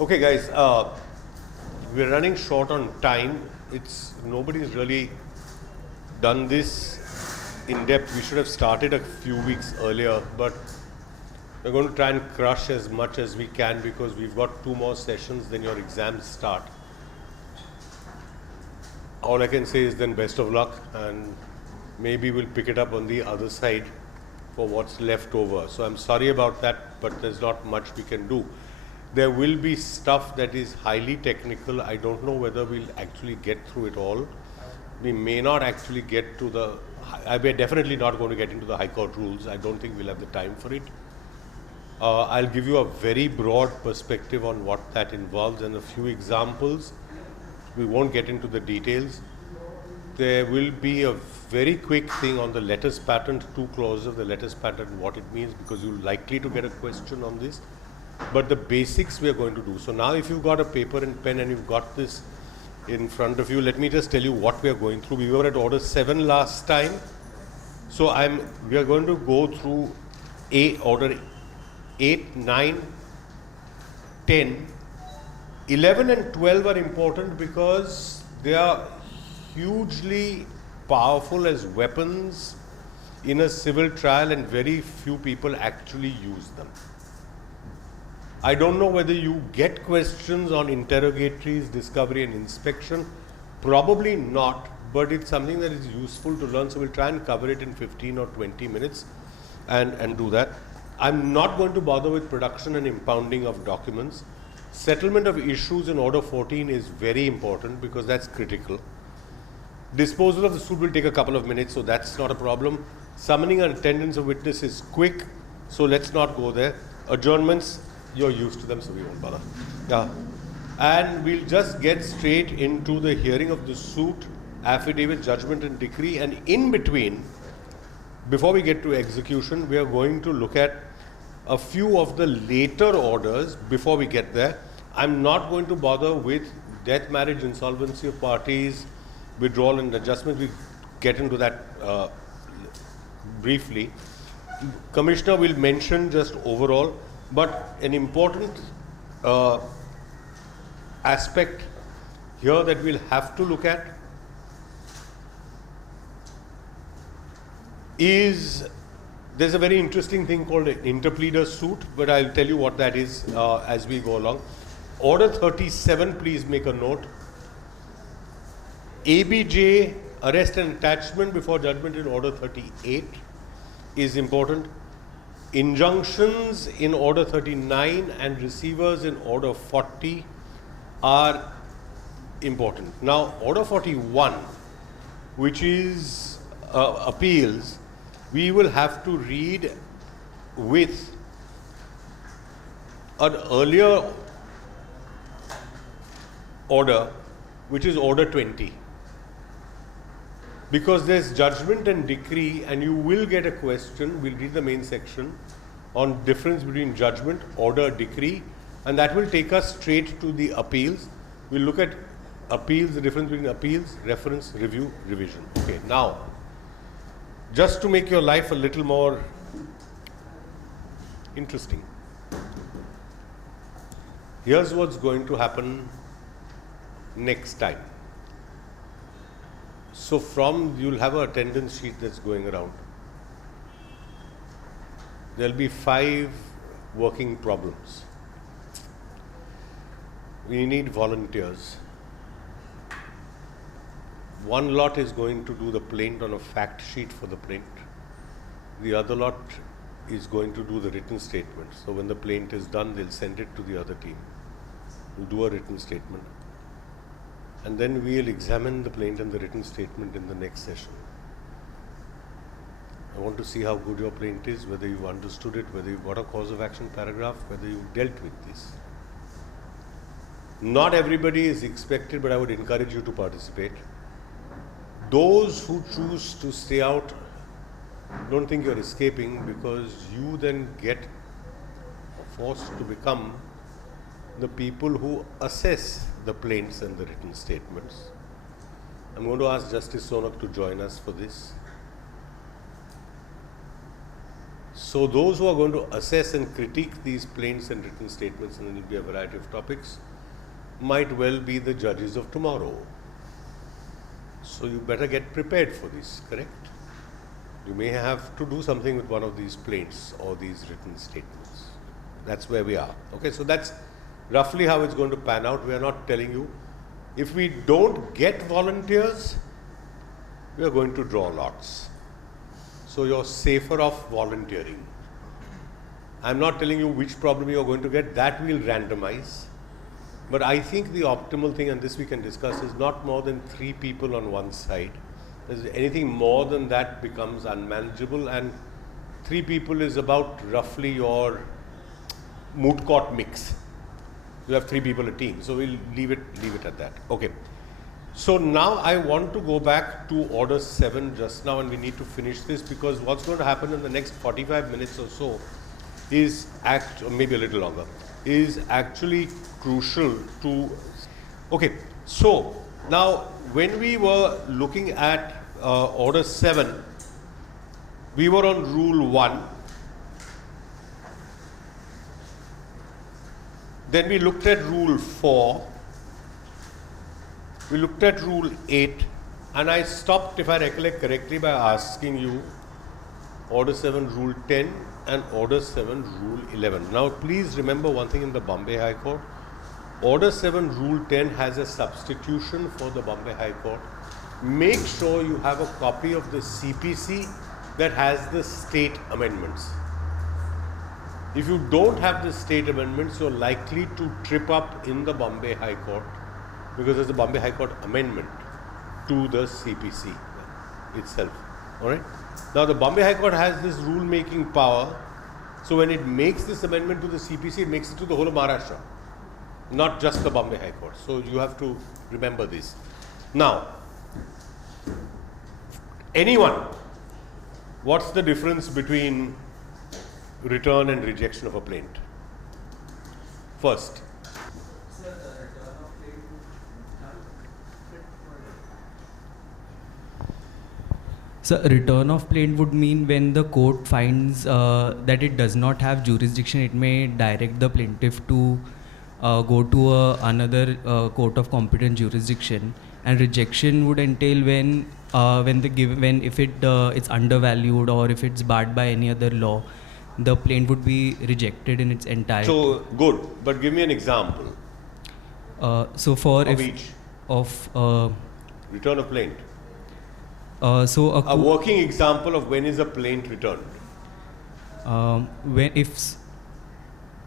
Okay, guys, we're running short on time. Nobody's really done this in depth. We should have started a few weeks earlier, but we're going to try and crush as much as we can because we've got 2 more sessions, then your exams start. All I can say is then best of luck, and maybe we'll pick it up on the other side for what's left over. So I'm sorry about that, but there's not much we can do. There will be stuff that is highly technical. I don't know whether we'll actually get through it all. We may not actually get to we're definitely not going to get into the High Court rules. I don't think we'll have the time for it. I'll give you a very broad perspective on what that involves and a few examples. We won't get into the details. There will be a very quick thing on the letters patent, 2 clauses of the letters patent, what it means, because you're likely to get a question on this. But the basics we are going to do. So now if you've got a paper and pen and you've got this in front of you, let me just tell you what we are going through. We were at order 7 last time. So we are going to go through order 8, 9, 10. 11 and 12 are important because they are hugely powerful as weapons in a civil trial, and very few people actually use them. I don't know whether you get questions on interrogatories, discovery and inspection. Probably not, but it's something that is useful to learn. So we'll try and cover it in 15 or 20 minutes and do that. I'm not going to bother with production and impounding of documents. Settlement of issues in order 14 is very important because that's critical. Disposal of the suit will take a couple of minutes, so that's not a problem. Summoning and attendance of witness is quick, so let's not go there. Adjournments, you're used to them, so we won't bother. Yeah. And we'll just get straight into the hearing of the suit, affidavit, judgment and decree, and in between, before we get to execution, we are going to look at a few of the later orders before we get there. I'm not going to bother with death, marriage, insolvency of parties, withdrawal and adjustment. We'll get into that briefly. Commissioner will mention just overall, but an important aspect here that we'll have to look at is there's a very interesting thing called an interpleader suit, but I'll tell you what that is as we go along. Order 37, please make a note. ABJ, arrest and attachment before judgment in order 38 is important. Injunctions in order 39 and receivers in order 40 are important. Now, order 41, which is appeals, we will have to read with an earlier order, which is order 20. Because there's judgment and decree, and you will get a question, we'll read the main section, on difference between judgment, order, decree, and that will take us straight to the appeals. We'll look at appeals, the difference between appeals, reference, review, revision. Okay, now, just to make your life a little more interesting, here's what's going to happen next time. So you'll have an attendance sheet that's going around. There'll be 5 working problems. We need volunteers. One lot is going to do the plaint on a fact sheet for the plaint. The other lot is going to do the written statement. So when the plaint is done, they'll send it to the other team. We'll do a written statement. And then we'll examine the plaint and the written statement in the next session. I want to see how good your plaint is, whether you've understood it, whether you've got a cause of action paragraph, whether you've dealt with this. Not everybody is expected, but I would encourage you to participate. Those who choose to stay out, don't think you're escaping, because you then get forced to become the people who assess the plaints and the written statements. I'm going to ask Justice Sonak to join us for this. So those who are going to assess and critique these plaints and written statements, and there will be a variety of topics, might well be the judges of tomorrow. So you better get prepared for this, correct? You may have to do something with one of these plaints or these written statements. That's where we are. Okay, so that's roughly how it's going to pan out. We are not telling you. If we don't get volunteers, we are going to draw lots. So you're safer off volunteering. I'm not telling you which problem you're going to get. That we'll randomize. But I think the optimal thing, and this we can discuss, is not more than 3 people on one side. Anything more than that becomes unmanageable, and 3 people is about roughly your moot court mix. You have 3 people a team, so we'll leave it at that. Okay. So now I want to go back to order 7 just now, and we need to finish this, because what's going to happen in the next 45 minutes or so is or maybe a little longer, is actually crucial to. Okay, so now when we were looking at order 7, we were on rule 1. Then we looked at rule 4. We looked at rule 8, and I stopped, if I recollect correctly, by asking you order 7 rule 10 and order 7 rule 11. Now please remember one thing in the Bombay High Court. Order 7 rule 10 has a substitution for the Bombay High Court. Make sure you have a copy of the CPC that has the state amendments. If you don't have the state amendments, you're likely to trip up in the Bombay High Court, because there's a Bombay High Court amendment to the CPC itself. Alright? Now the Bombay High Court has this rule making power, so when it makes this amendment to the CPC, it makes it to the whole of Maharashtra, not just the Bombay High Court. So you have to remember this. Now, anyone, what's the difference between return and rejection of a plaint? First. So return of plaint would mean when the court finds that it does not have jurisdiction, it may direct the plaintiff to go to another court of competent jurisdiction. And rejection would entail when if it's undervalued, or if it's barred by any other law, the plaint would be rejected in its entirety. So good, but give me an example. So for of each return of plaint. So a working example of when is a plaint returned. When if.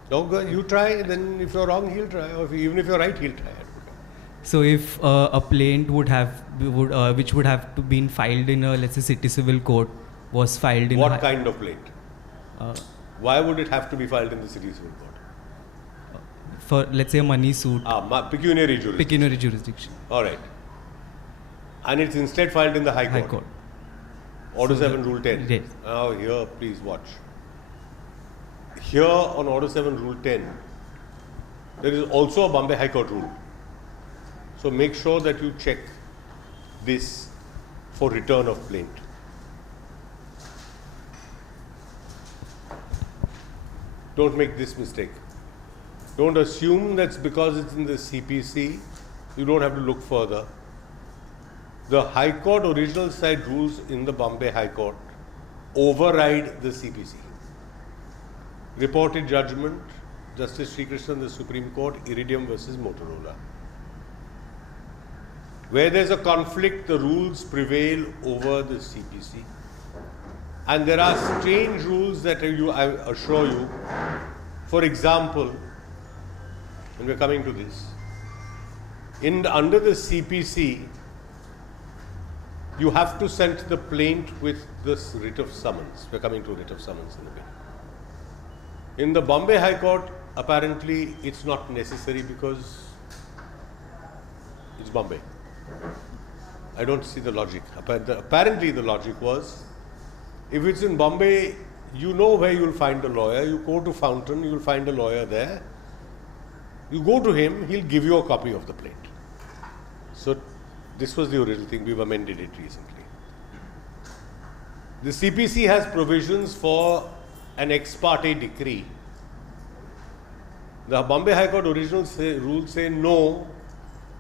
No, you try. Then if you're wrong, he'll try. Or even if you're right, he'll try. So if a plaint which would have to been filed in a, let's say, city civil court, was filed in what kind of plaint? Why would it have to be filed in the city civil court? For, let's say, a money suit. Pecuniary jurisdiction. Pecuniary jurisdiction. All right. And it's instead filed in the High Court. High Court. Order So 7 Rule 10. Yes. Now here, please watch. Here on Order 7 Rule 10, there is also a Bombay High Court rule. So make sure that you check this for return of plaint. Don't make this mistake. Don't assume that's because it's in the CPC, you don't have to look further. The High Court original side rules in the Bombay High Court override the CPC. Reported judgment, Justice Sri Krishnan, the Supreme Court, Iridium versus Motorola. Where there's a conflict, the rules prevail over the CPC. And there are strange rules that I assure you. For example, and we're coming to this, under the CPC, you have to send the plaint with this writ of summons. We're coming to writ of summons in a bit. In the Bombay High Court, apparently it's not necessary because it's Bombay. I don't see the logic. Apparently the logic was, if it's in Bombay, you know where you'll find a lawyer. You go to Fountain, you'll find a lawyer there. You go to him, he'll give you a copy of the plaint. So this was the original thing. We've amended it recently. The CPC has provisions for an ex parte decree. The Bombay High Court original rules say no,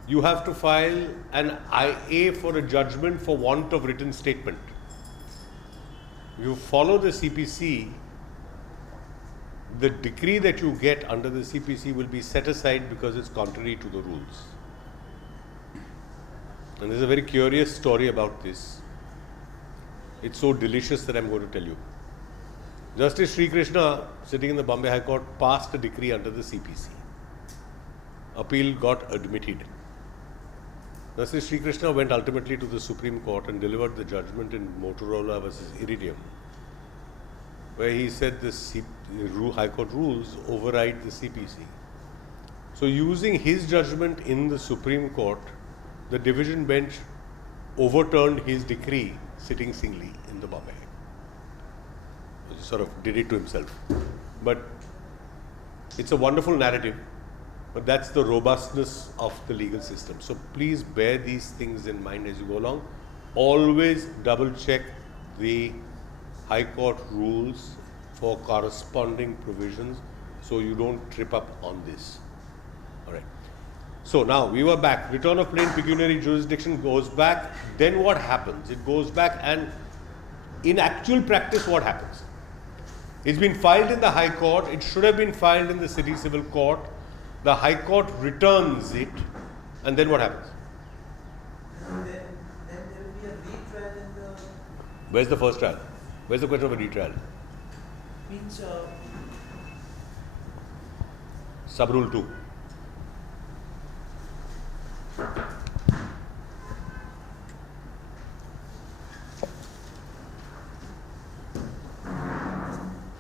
you have to file an IA for a judgment for want of written statement. You follow the CPC, the decree that you get under the CPC will be set aside because it's contrary to the rules. And there's a very curious story about this. It's so delicious that I'm going to tell you. Justice Sri Krishna, sitting in the Bombay High Court, passed a decree under the CPC. Appeal got admitted. Justice Sri Krishna went ultimately to the Supreme Court and delivered the judgment in Motorola versus Iridium, where he said the High Court rules override the CPC. So using his judgment in the Supreme Court, the division bench overturned his decree sitting singly in the Bombay. He sort of did it to himself. But it's a wonderful narrative, but that's the robustness of the legal system. So please bear these things in mind as you go along. Always double check the High Court rules for corresponding provisions so you don't trip up on this. All right. So now we were back. Return of plaint pecuniary jurisdiction goes back. Then what happens? It goes back, and in actual practice what happens? It's been filed in the High Court. It should have been filed in the City Civil Court. The High Court returns it, and then what happens? Then there will be a retrial in the... Where's the first trial? Where's the question of a retrial? Means... Sub-rule 2.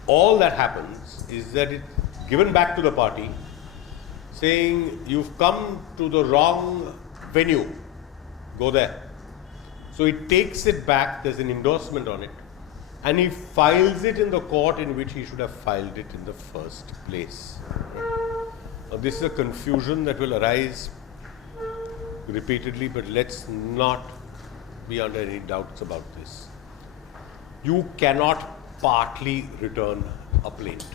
All that happens is that it's given back to the party saying you've come to the wrong venue, go there. So it takes it back, there's an endorsement on it, and he files it in the court in which he should have filed it in the first place. Now, this is a confusion that will arise repeatedly, but let's not be under any doubts about this. You cannot partly return a plaint.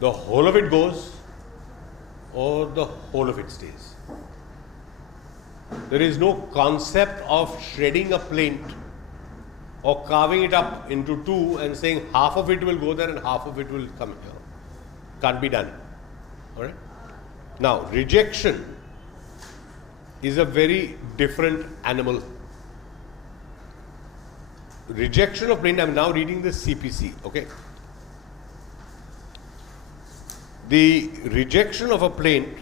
The whole of it goes or the whole of it stays. There is no concept of shredding a plaint or carving it up into two and saying half of it will go there and half of it will come here. Can't be done. All right? Now, rejection is a very different animal. Rejection of plaint, I'm now reading the CPC, okay? The rejection of a plaint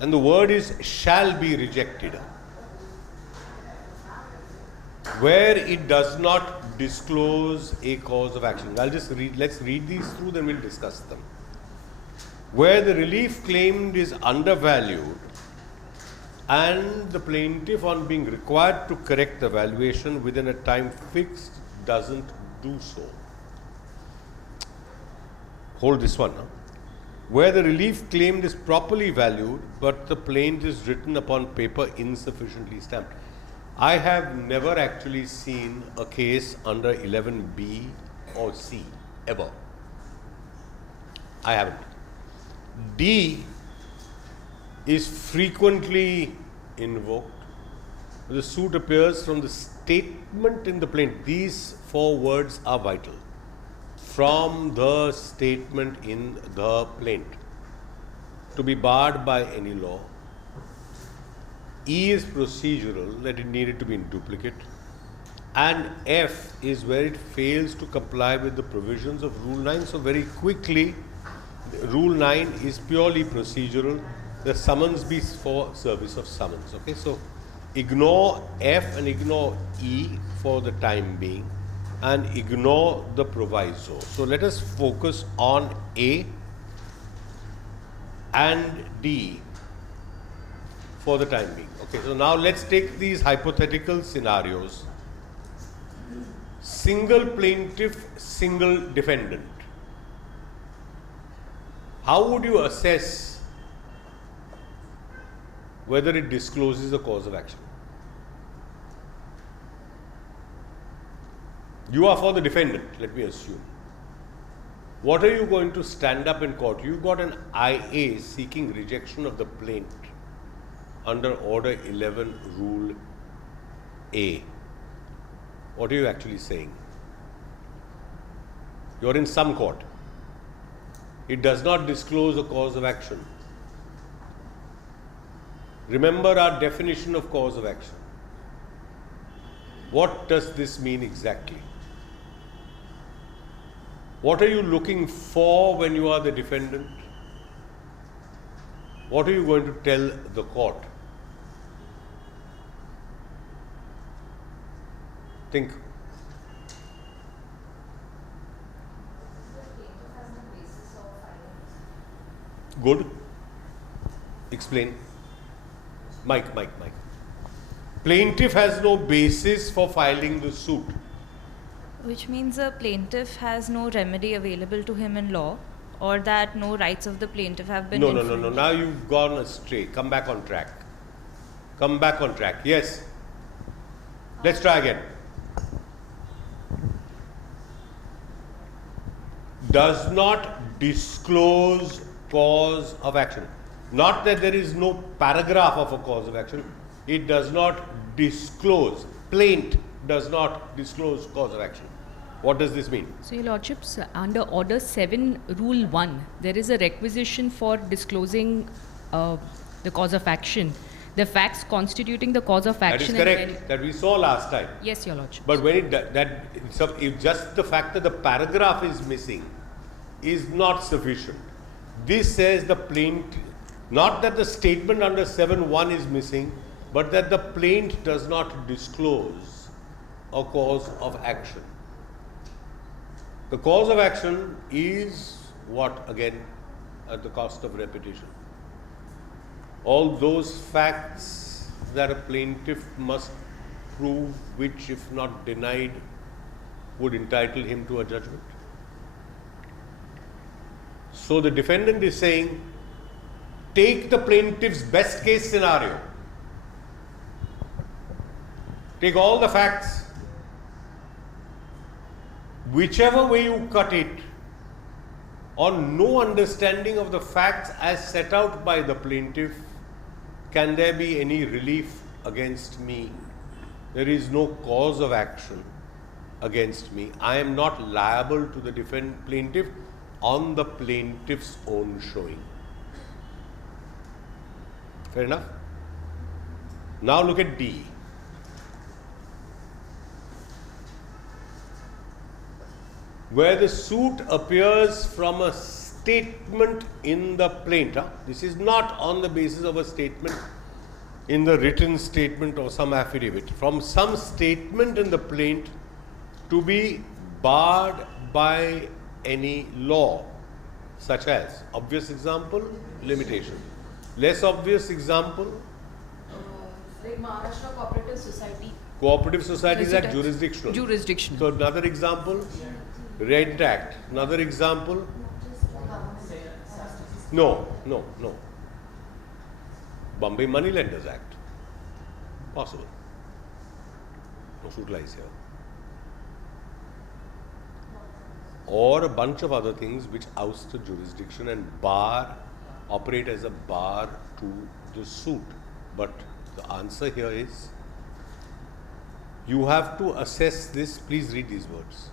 and the word is shall be rejected where it does not disclose a cause of action. I'll just read, let's read these through, then we'll discuss them. Where the relief claimed is undervalued and the plaintiff, on being required to correct the valuation within a time fixed, doesn't do so. Hold this one. Huh? Where the relief claimed is properly valued, but the plaint is written upon paper insufficiently stamped. I have never actually seen a case under 11B or C, ever. I haven't. D is frequently invoked. The suit appears from the statement in the plaint. These four words are vital. From the statement in the plaint. To be barred by any law. E is procedural, that it needed to be in duplicate. And F is where it fails to comply with the provisions of Rule 9. So very quickly, Rule 9 is purely procedural. The summons be for service of summons. Okay, so ignore F and ignore E for the time being and ignore the proviso. So let us focus on A and D for the time being. Okay, so now let's take these hypothetical scenarios. Single plaintiff, single defendant. How would you assess whether it discloses a cause of action. You are for the defendant, let me assume. What are you going to stand up in court? You got an IA seeking rejection of the plaint under Order 11, Rule A. What are you actually saying? You're in some court. It does not disclose a cause of action. Remember our definition of cause of action. What does this mean exactly? What are you looking for when you are the defendant? What are you going to tell the court? Think. Good. Explain. Mike. Plaintiff has no basis for filing the suit. Which means a plaintiff has no remedy available to him in law, or that no rights of the plaintiff have been No. infringed. Now you've gone astray. Come back on track. Yes. Let's try again. Does not disclose cause of action. Not that there is no paragraph of a cause of action. It does not disclose. Plaint does not disclose cause of action. What does this mean? So, Your Lordships, under Order 7, Rule 1, there is a requisition for disclosing the cause of action. The facts constituting the cause of That is action. correct. That we saw last time. Yes, Your Lordship. But when if just the fact that the paragraph is missing is not sufficient. This says the plaint, not that the statement under 7.1 is missing, but that the plaint does not disclose a cause of action. The cause of action is what, again, at the cost of repetition? All those facts that a plaintiff must prove, which, if not denied, would entitle him to a judgment. So the defendant is saying, take the plaintiff's best case scenario. Take all the facts. Whichever way you cut it, on no understanding of the facts as set out by the plaintiff, can there be any relief against me. There is no cause of action against me. I am not liable to the plaintiff on the plaintiff's own showing. Fair enough? Now look at D. Where the suit appears from a statement in the plaint. This is not on the basis of a statement in the written statement or some affidavit. From some statement in the plaint to be barred by any law, such as, obvious example, limitation. Less obvious example, like Maharashtra Cooperative Society. Cooperative societies are jurisdictional. Jurisdiction. So another example, Rent Act. Another example, no. Bombay Moneylenders Act. Possible. No suit lies here. Or a bunch of other things which oust the jurisdiction and operate as a bar to the suit. But the answer here is, you have to assess this, please read these words.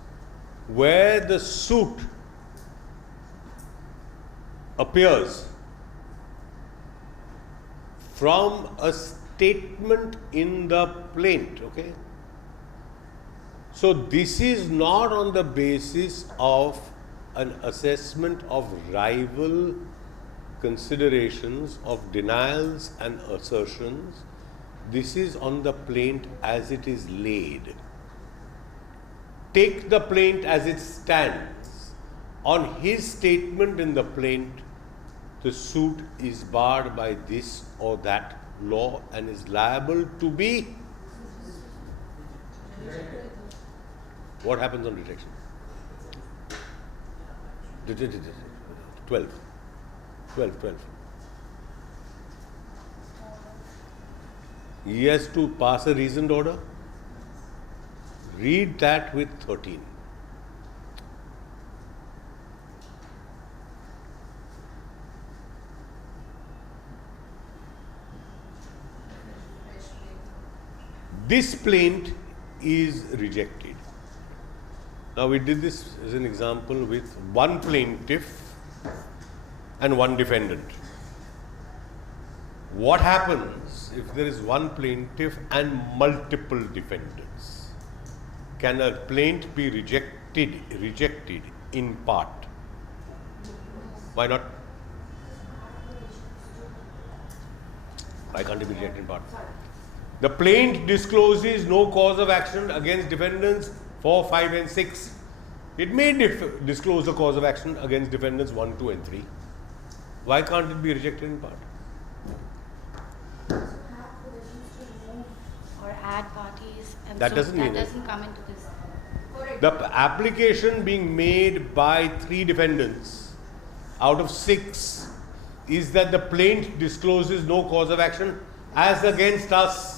Where the suit appears from a statement in the plaint, okay? So this is not on the basis of an assessment of rival considerations of denials and assertions. This is on the plaint as it is laid. Take the plaint as it stands. On his statement in the plaint, the suit is barred by this or that law and is liable to be. What happens on rejection? 12. He has to pass a reasoned order. Read that with 13. This plaint is rejected. Now we did this as an example with one plaintiff and one defendant. What happens if there is one plaintiff and multiple defendants? Can a plaint be rejected in part? Why not? Why can't it be rejected in part? The plaint discloses no cause of action against defendants 4, 5 and 6. It may disclose a cause of action against defendants 1, 2 and 3. Why can't it be rejected in part? Or add parties. And That so doesn't mean that it. doesn't come into this. The application being made by 3 defendants out of 6 is that the plaint discloses no cause of action as against us.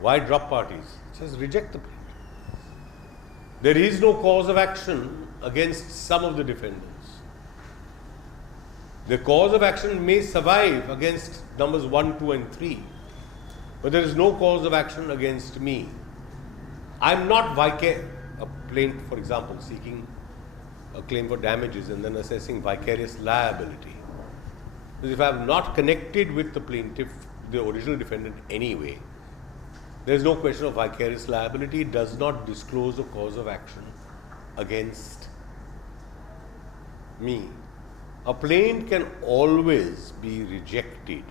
Why drop parties? It says reject the plaint. There is no cause of action against some of the defendants. The cause of action may survive against numbers 1, 2 and 3. But there is no cause of action against me. I am not a plaint, for example, seeking a claim for damages and then assessing vicarious liability. Because if I have not connected with the plaintiff, the original defendant anyway, there is no question of vicarious liability. It does not disclose a cause of action against me. A plaint can always be rejected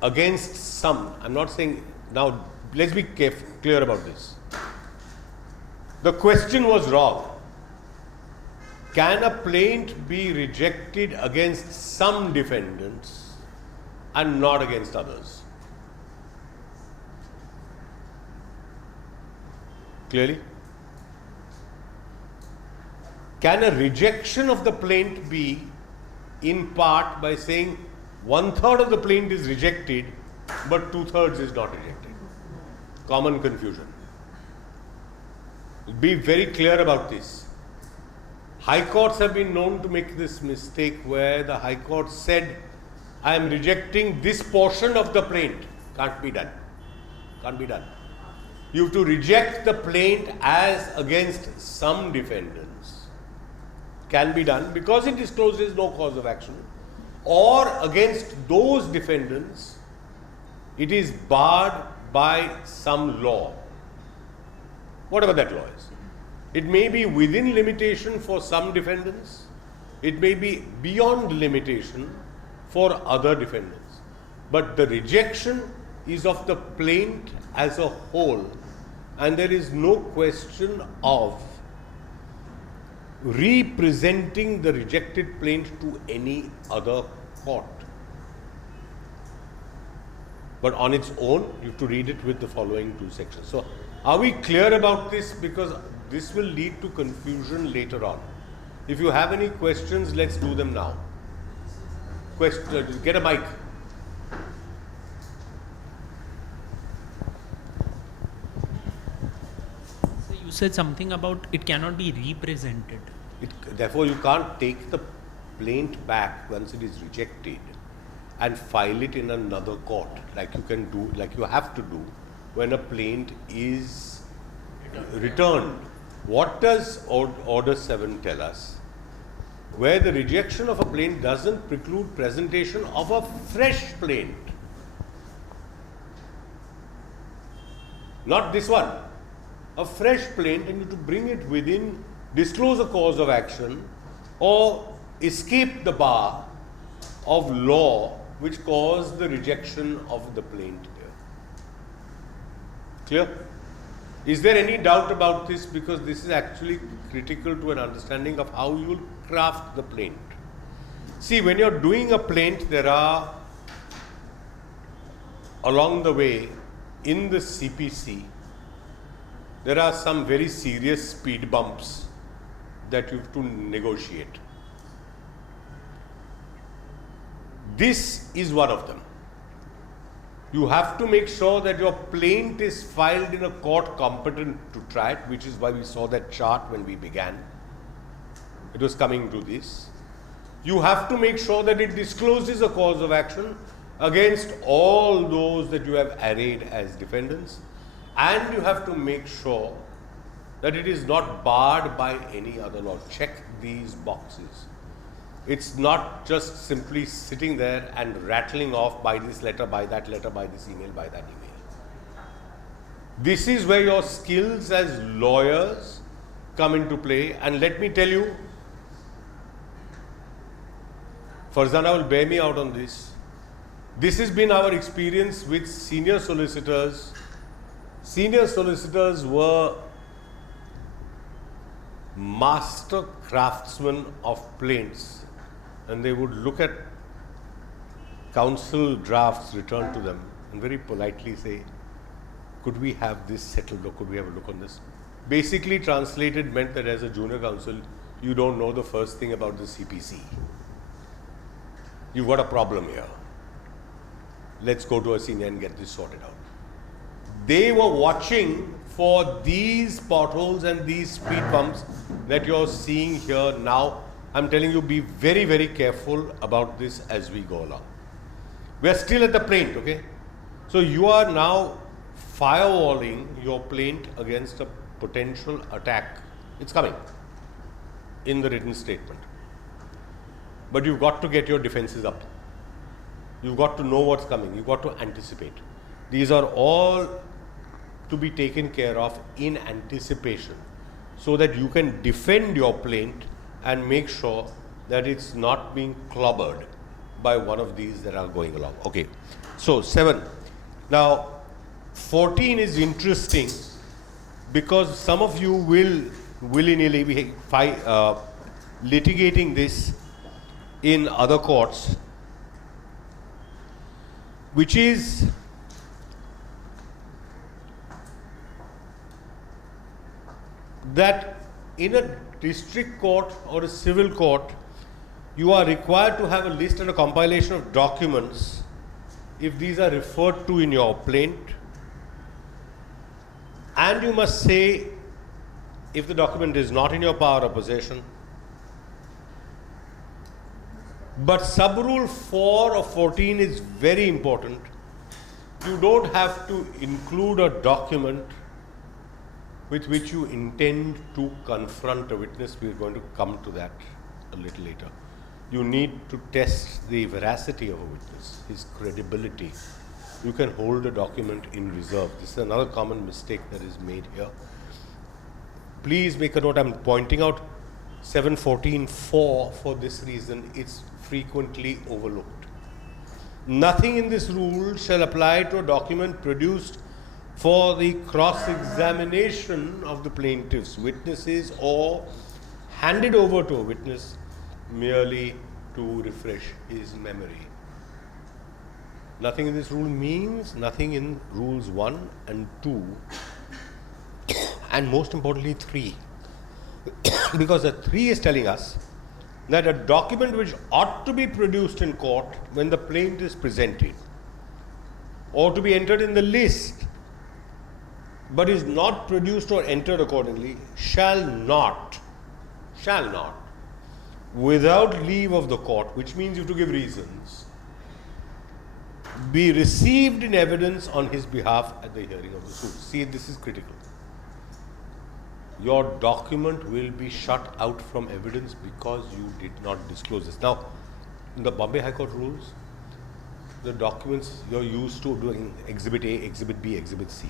against some. I'm not saying, now let's be clear about this. The question was wrong. Can a plaint be rejected against some defendants and not against others? Clearly? Can a rejection of the plaint be in part by saying 1/3 of the plaint is rejected, but 2/3 is not rejected? Common confusion. Be very clear about this. High courts have been known to make this mistake where the High Court said, I am rejecting this portion of the plaint. Can't be done. Can't be done. You have to reject the plaint as against some defendants. Can be done because it discloses no cause of action, or against those defendants it is barred by some law, whatever that law is. It may be within limitation for some defendants, it may be beyond limitation for other defendants, but the rejection is of the plaint as a whole, and there is no question of representing the rejected plaint to any other court. But on its own, you have to read it with the following 2 sections. So, are we clear about this? Because this will lead to confusion later on. If you have any questions, let's do them now. Get a mic. So you said something about it cannot be represented. Therefore, you can't take the plaint back once it is rejected and file it in another court, like you can do, like you have to do when a plaint is returned. What does Order 7 tell us? Where the rejection of a plaint doesn't preclude presentation of a fresh plaint. Not this one. A fresh plaint, and you to bring it within, disclose a cause of action or escape the bar of law which caused the rejection of the plaint here. Clear? Is there any doubt about this? Because this is actually critical to an understanding of how you will craft the plaint. See, when you're doing a plaint, there are, along the way, in the CPC, there are some very serious speed bumps that you have to negotiate. This is one of them. You have to make sure that your plaint is filed in a court competent to try it, which is why we saw that chart when we began. It was coming to this. You have to make sure that it discloses a cause of action against all those that you have arrayed as defendants, and you have to make sure that it is not barred by any other law. Check these boxes. It's not just simply sitting there and rattling off by this letter, by that letter, by this email, by that email. This is where your skills as lawyers come into play. And let me tell you, Farzana will bear me out on this. This has been our experience with senior solicitors. Senior solicitors were master craftsmen of plaints, and they would look at counsel drafts returned to them and very politely say, could we have this settled, or could we have a look on this? Basically translated meant that as a junior counsel, you don't know the first thing about the CPC. You've got a problem here. Let's go to a senior and get this sorted out. They were watching for these potholes and these speed bumps that you're seeing here now. I'm telling you, be very, very careful about this as we go along. We are still at the plaint, okay? So you are now firewalling your plaint against a potential attack. It's coming in the written statement. But you've got to get your defenses up. You've got to know what's coming. You've got to anticipate. These are all to be taken care of in anticipation, so that you can defend your plaint and make sure that it's not being clobbered by one of these that are going along. Okay, so 7. Now 14 is interesting because some of you will willy-nilly be litigating this in other courts, which is that in a district court or a civil court, you are required to have a list and a compilation of documents if these are referred to in your plaint, and you must say if the document is not in your power or possession. But sub-rule 4 of 14 is very important. You don't have to include a document with which you intend to confront a witness. We are going to come to that a little later. You need to test the veracity of a witness, his credibility. You can hold a document in reserve. This is another common mistake that is made here. Please make a note, I'm pointing out 714(4) for this reason. It's frequently overlooked. Nothing in this rule shall apply to a document produced for the cross-examination of the plaintiff's witnesses or handed over to a witness merely to refresh his memory. Nothing in this rule means nothing in rules 1 and 2, and most importantly 3. Because the 3 is telling us that a document which ought to be produced in court when the plaint is presented, or to be entered in the list, but is not produced or entered accordingly, shall not, without leave of the court, which means you have to give reasons, be received in evidence on his behalf at the hearing of the suit. See, this is critical. Your document will be shut out from evidence because you did not disclose this. Now, in the Bombay High Court rules, the documents you're used to doing Exhibit A, Exhibit B, Exhibit C.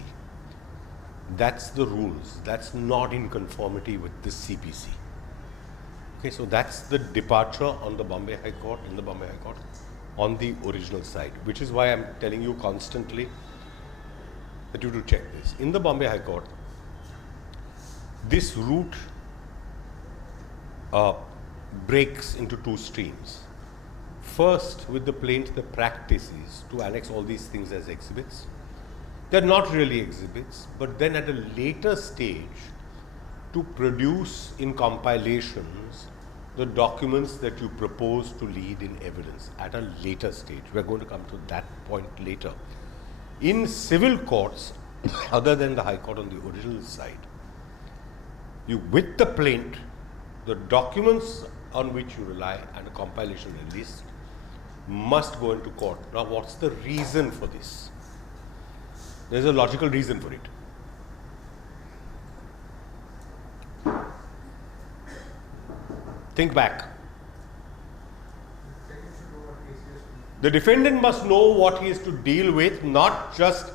That's the rules. That's not in conformity with the CPC. Okay, so that's the departure on the Bombay High Court, in the Bombay High Court, on the original side, which is why I'm telling you constantly that you have to check this. In the Bombay High Court, this route breaks into 2 streams. First, with the plaint, the practice is to annex all these things as exhibits. They're not really exhibits, but then at a later stage, to produce in compilations the documents that you propose to lead in evidence at a later stage. We're going to come to that point later. In civil courts, other than the High Court on the original side, with the plaint, the documents on which you rely and a compilation list must go into court. Now, what's the reason for this? There's a logical reason for it. Think back. The defendant must know what he is to deal with, not just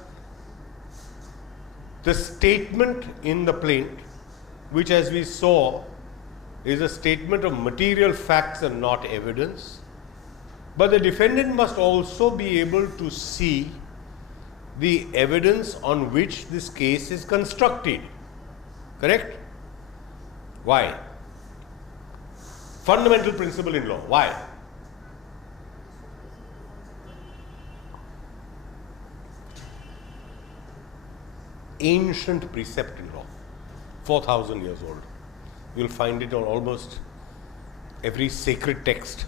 the statement in the plaint, which, as we saw, is a statement of material facts and not evidence. But the defendant must also be able to see the evidence on which this case is constructed. Correct? Why? Fundamental principle in law. Why? Ancient precept in law, 4,000 years old. You'll find it on almost every sacred text.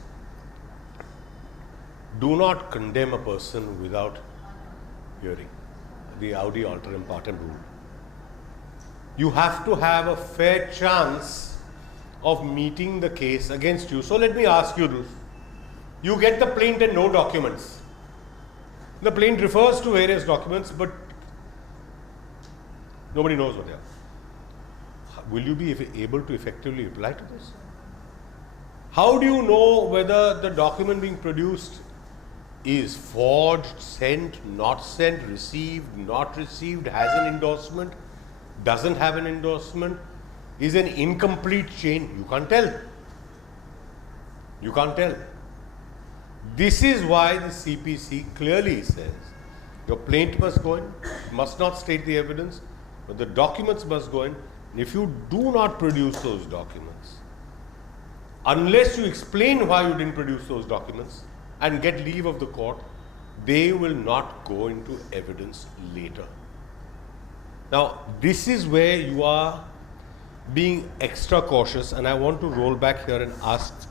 Do not condemn a person without hearing. The Audi alteram partem rule. You have to have a fair chance of meeting the case against you. So let me ask you this. You get the plaint and no documents. The plaint refers to various documents, but nobody knows what they are. Will you be able to effectively reply to this? How do you know whether the document being produced is forged, sent, not sent, received, not received, has an endorsement, doesn't have an endorsement, is an incomplete chain? You can't tell. You can't tell. This is why the CPC clearly says your plaint must go in, must not state the evidence, but the documents must go in. And if you do not produce those documents, unless you explain why you didn't produce those documents and get leave of the court, they will not go into evidence later. Now, this is where you are being extra cautious, and I want to roll back here and ask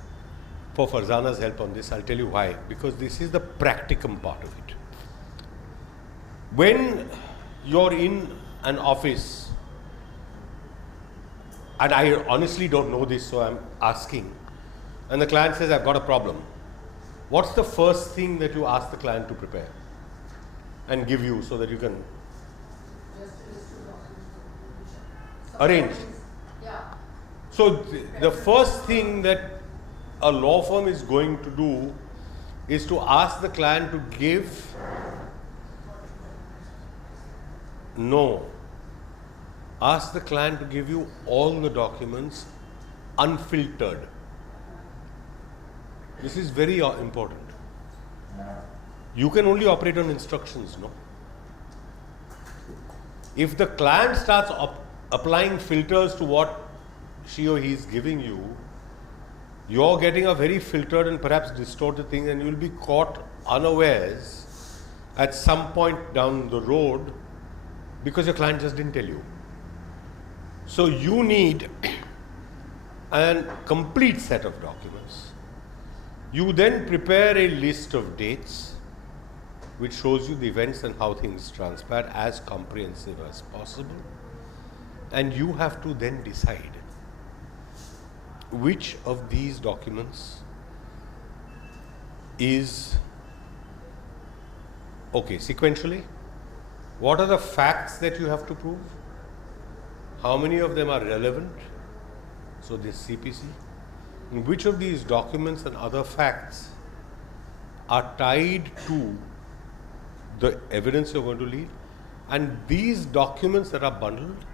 for Farzana's help on this. I'll tell you why. Because this is the practicum part of it. When you're in an office, and I honestly don't know this, so I'm asking, and the client says, I've got a problem. What's the first thing that you ask the client to prepare and give you so that you can arrange? So the first thing that a law firm is going to do is to ask the client to give ask the client to give you all the documents unfiltered. This is very important. You can only operate on instructions, no? If the client starts applying filters to what she or he is giving you, you're getting a very filtered and perhaps distorted thing, and you'll be caught unawares at some point down the road because your client just didn't tell you. So you need a complete set of documents. You then prepare a list of dates which shows you the events and how things transpired, as comprehensive as possible. And you have to then decide which of these documents is okay sequentially. What are the facts that you have to prove? How many of them are relevant? So this CPC. And which of these documents and other facts are tied to the evidence you're going to lead? And these documents that are bundled,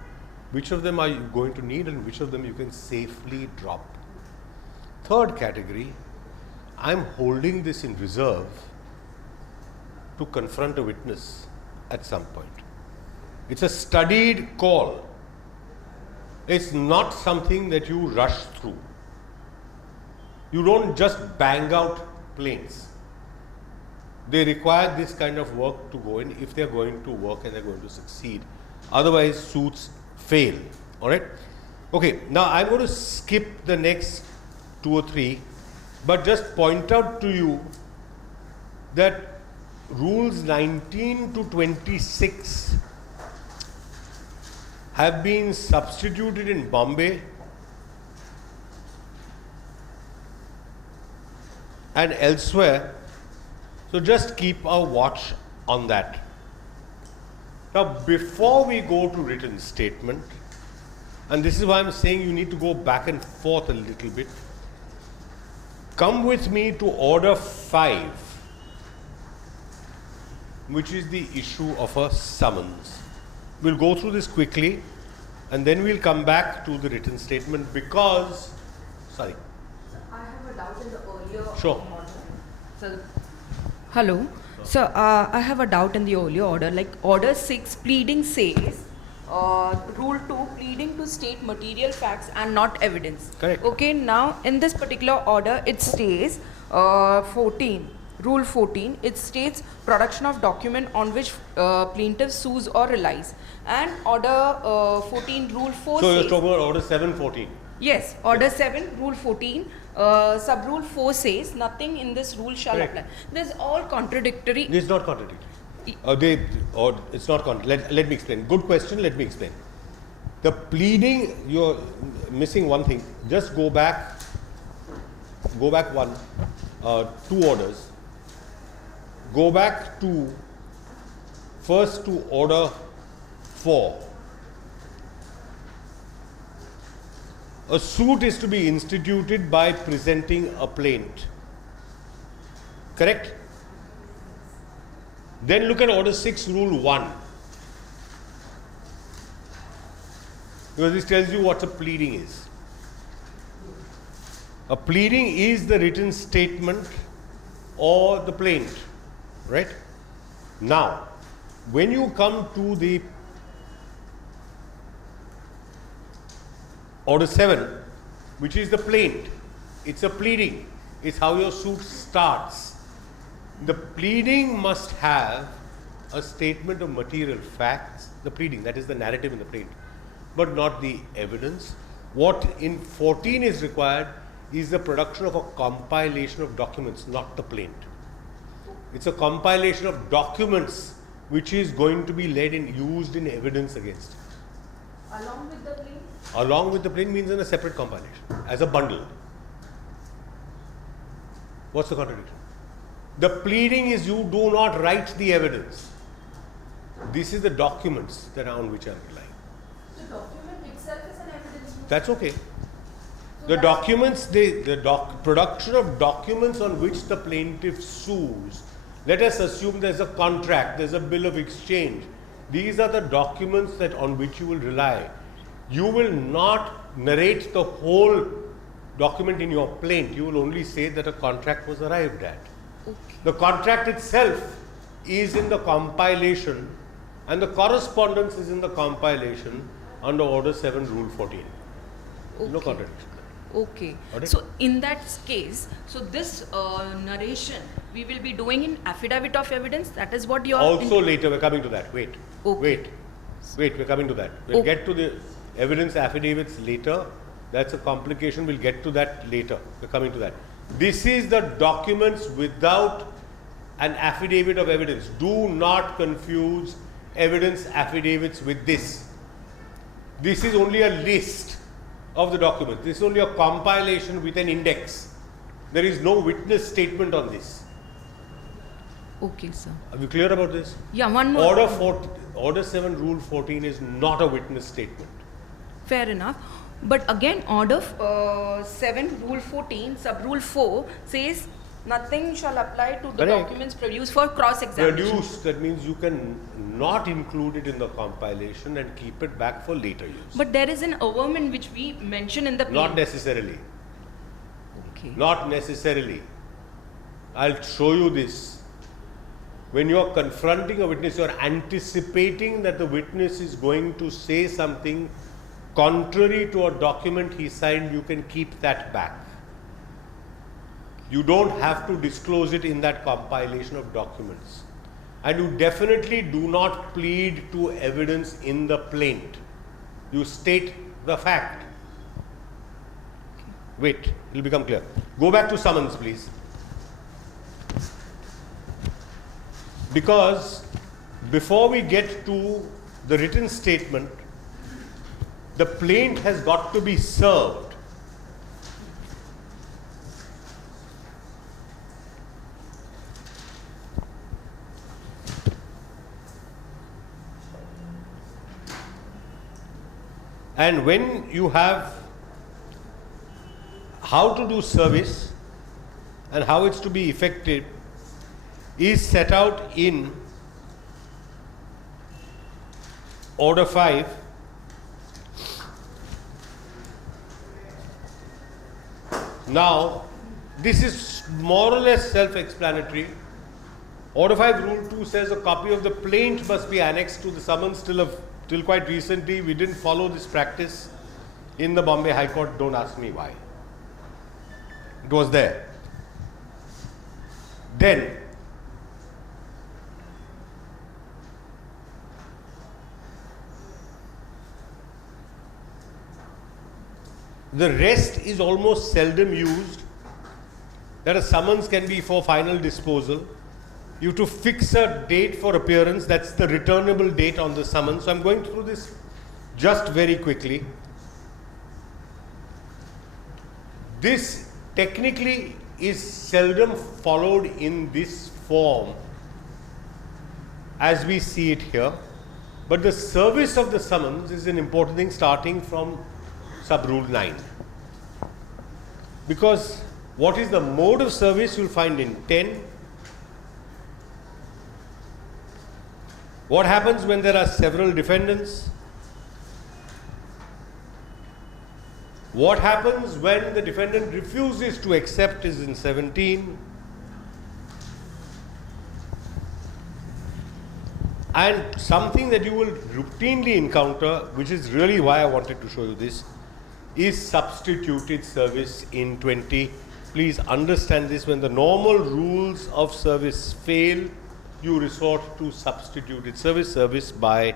which of them are you going to need and which of them you can safely drop? Third category, I'm holding this in reserve to confront a witness at some point. It's a studied call. It's not something that you rush through. You don't just bang out plaints. They require this kind of work to go in if they're going to work and they're going to succeed. Otherwise, suits fail. All right? Okay, now I'm going to skip the next 2 or 3, but just point out to you that rules 19 to 26 have been substituted in Bombay and elsewhere, so just keep a watch on that. Now, before we go to written statement, and this is why I'm saying you need to go back and forth a little bit, come with me to order 5, which is the issue of a summons. We'll go through this quickly and then we'll come back to the written statement because, sorry. I have a doubt in the earlier Sure. order. So, hello. So, I have a doubt in the earlier order. Like order 6, pleading says, rule 2, pleading to state material facts and not evidence. Correct. Okay, now in this particular order, it states 14. Rule 14, it states production of document on which plaintiff sues or relies. And order 14, rule 4 So says... you're talking about order 714. Yes, order 7, rule 14, sub rule 4 says nothing in this rule shall Correct. apply. This is all contradictory. This is not contradictory. It's not contradictory. Let me explain. Good question, let me explain. The pleading, you're missing one thing. Just go back 2 orders. Go back to first to order 4. A suit is to be instituted by presenting a plaint. Correct? Then look at order 6, rule 1. Because this tells you what a pleading is. A pleading is the written statement or the plaint. Right? Now, when you come to the order 7, which is the plaint, it's a pleading. It's how your suit starts. The pleading must have a statement of material facts, the pleading, that is the narrative in the plaint, but not the evidence. What in 14 is required is the production of a compilation of documents, not the plaint. It's a compilation of documents which is going to be led and used in evidence against. Along with the plaint? Along with the plaint means in a separate compilation, as a bundle. What's the contradiction? The pleading is you do not write the evidence. This is the documents that are on which I am relying. The document itself is an evidence. That's okay. The documents, production of documents on which the plaintiff sues. Let us assume there's a contract, there's a bill of exchange. These are the documents that on which you will rely. You will not narrate the whole document in your plaint. You will only say that a contract was arrived at. Okay. The contract itself is in the compilation and the correspondence is in the compilation under order 7, rule 14. Okay. No contradiction. Okay. Got it? So in that case, so this narration we will be doing in affidavit of evidence. That is what you are. Also later, we're coming to that. Wait. Okay. Wait, we're coming to that. We'll Okay. get to the evidence affidavits later. That's a complication. We'll get to that later. We're coming to that. This is the documents without an affidavit of evidence. Do not confuse evidence affidavits with this. This is only a list of the documents. This is only a compilation with an index. There is no witness statement on this. Okay, sir. Are we clear about this? Yeah, one more. Order 7, rule 14 is not a witness statement. Fair enough. But again, order 7, rule 14, sub rule 4 says nothing shall apply to the Correct. documents produced for cross-examination. Produce, that means you can not include it in the compilation and keep it back for later use. But there is an averment which we mention in the Not plaint. necessarily. Okay. Not necessarily. I'll show you this. When you are confronting a witness, you are anticipating that the witness is going to say something contrary to a document he signed. You can keep that back. You don't have to disclose it in that compilation of documents. And you definitely do not plead to evidence in the plaint. You state the fact. Wait, it'll become clear. Go back to summons, please. Because before we get to the written statement, the plaint has got to be served. And when you have how to do service and how it's to be effective is set out in Order 5. Now, this is more or less self-explanatory. Order 5 Rule 2 says a copy of the plaint must be annexed to the summons. Till quite recently, we didn't follow this practice in the Bombay High Court. Don't ask me why. It was there. Then, the rest is almost seldom used. That a summons can be for final disposal. You have to fix a date for appearance. That's the returnable date on the summons. So I'm going through this just very quickly. This technically is seldom followed in this form as we see it here. But the service of the summons is an important thing starting from sub-rule 9. Because what is the mode of service you'll find in 10. What happens when there are several defendants? What happens when the defendant refuses to accept is in 17. And something that you will routinely encounter, which is really why I wanted to show you this, is substituted service in 20. Please understand this. When the normal rules of service fail, you resort to substituted service by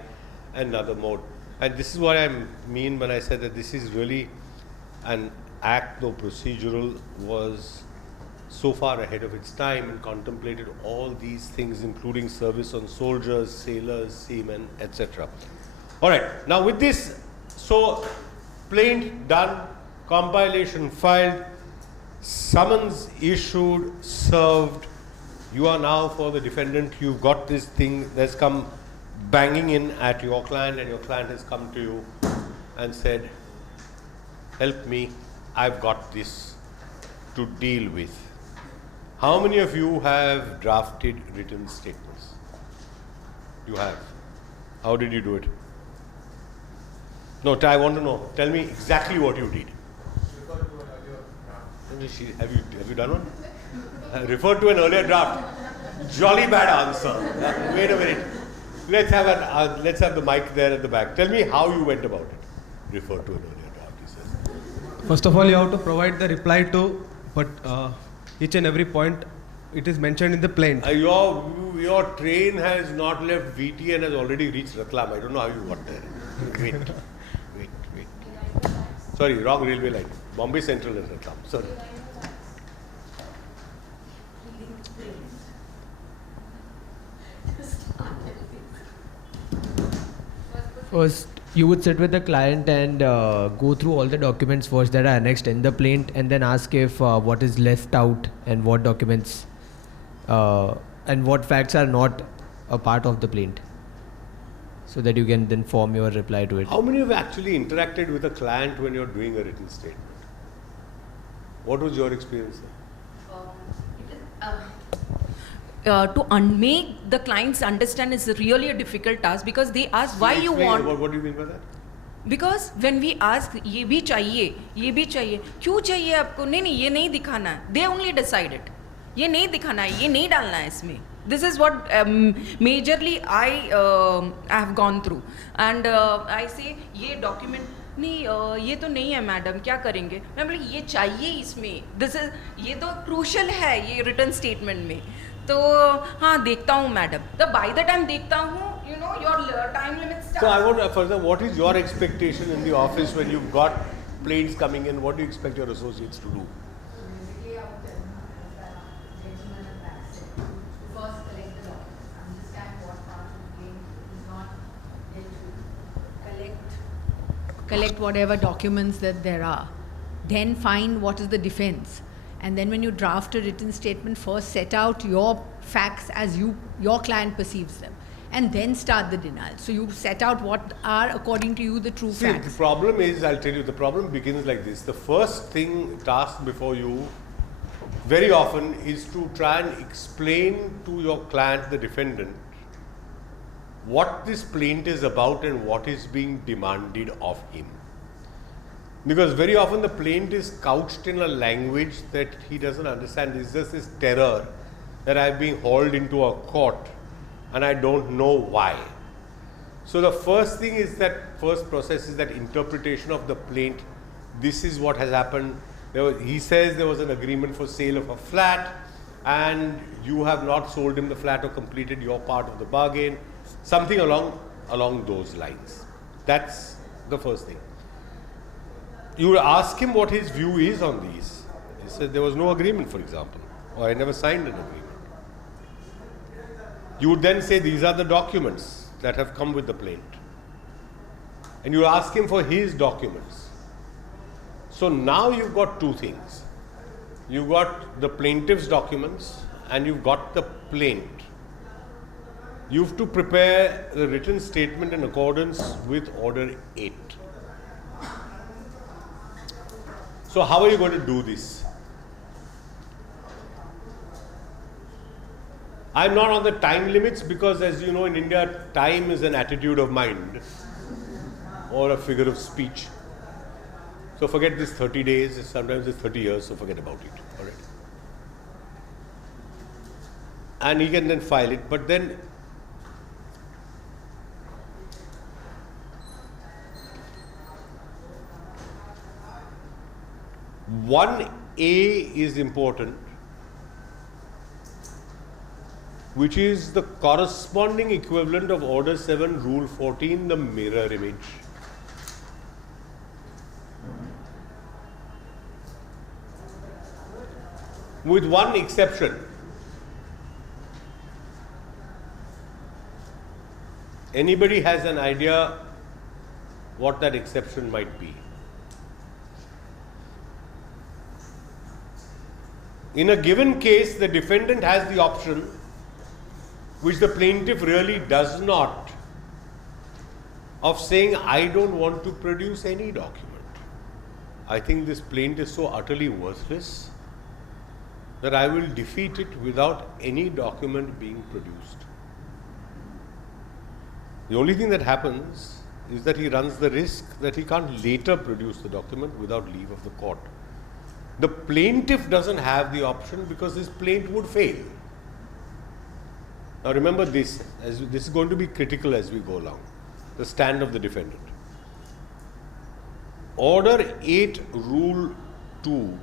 another mode. And this is what I mean when I said that this is really an act, though procedural, was so far ahead of its time and contemplated all these things, including service on soldiers, sailors, seamen, etc. All right, now with this, so plaint done, compilation filed, summons issued, served. You are now for the defendant, you've got this thing that's come banging in at your client, and your client has come to you and said, help me, I've got this to deal with. How many of you have drafted written statements? You have. How did you do it? No, I want to know. Tell me exactly what you did. Have you done one? Referred to an earlier draft. Jolly bad answer. Wait a minute. Let's have the mic there at the back. Tell me how you went about it. Referred to an earlier draft, he says. First of all, you have to provide the reply to, but each and every point it is mentioned in the plaint. Your train has not left VT and has already reached Ratlam. I don't know how you got there. Wait. Sorry, wrong railway line. Bombay Central and Ratlam. Sorry. First, you would sit with the client and go through all the documents first that are annexed in the plaint, and then ask if what is left out and what documents and what facts are not a part of the plaint, so that you can then form your reply to it. How many have actually interacted with a client when you're doing a written statement? What was your experience there? To make the clients understand is really a difficult task, because they ask why you want. What do you mean by that? Because when we ask, ये भी चाहिए, क्यों चाहिए आपको? नहीं, ये नहीं दिखाना है. They only decide it. ये नहीं दिखाना है, ये नहीं डालना है इसमें. This is what majorly I have gone through, and I say ये document नहीं, ये तो नहीं है मैडम, क्या करेंगे? मैं बोली ये चाहिए इसमें. ये तो crucial है ये written statement में. तो हाँ देखता हूँ मैडम. तो by the time देखता हूँ, you know, your time limit starts. So I want further. What is your expectation in the office when you've got plaints coming in, what do you expect your associates to do? Basically, I would tell him that gentleman and back said, first collect the documents, understand what part of the claim is not dealt with, collect whatever documents that there are, then find what is the defense. And then when you draft a written statement, first set out your facts as your client perceives them, and then start the denial. So you set out what are, according to you, the true See, facts. the problem is, I'll tell you, the problem begins like this. The first task before you, very often, is to try and explain to your client, the defendant, what this plaint is about and what is being demanded of him. Because very often the plaint is couched in a language that he doesn't understand. It's just this terror that I've been hauled into a court and I don't know why. So the first thing is that, first process is that interpretation of the plaint. This is what has happened. He says there was an agreement for sale of a flat and you have not sold him the flat or completed your part of the bargain. Something along those lines. That's the first thing. You would ask him what his view is on these. He said there was no agreement, for example, or I never signed an agreement. You would then say these are the documents that have come with the plaint. And you ask him for his documents. So now you've got two things. You've got the plaintiff's documents and you've got the plaint. You have to prepare the written statement in accordance with Order 8. So how are you going to do this? I'm not on the time limits because, as you know, in India, time is an attitude of mind or a figure of speech. So forget this 30 days, sometimes it's 30 years, so forget about it. All right. And he can then file it, but then one A is important, which is the corresponding equivalent of Order 7, Rule 14, the mirror image. With one exception. Anybody has an idea what that exception might be? In a given case, the defendant has the option, which the plaintiff really does not, of saying, I don't want to produce any document. I think this plaint is so utterly worthless that I will defeat it without any document being produced. The only thing that happens is that he runs the risk that he can't later produce the document without leave of the court. The plaintiff doesn't have the option because his plaint would fail. Now remember this, this is going to be critical as we go along, the stand of the defendant. Order 8, Rule 2,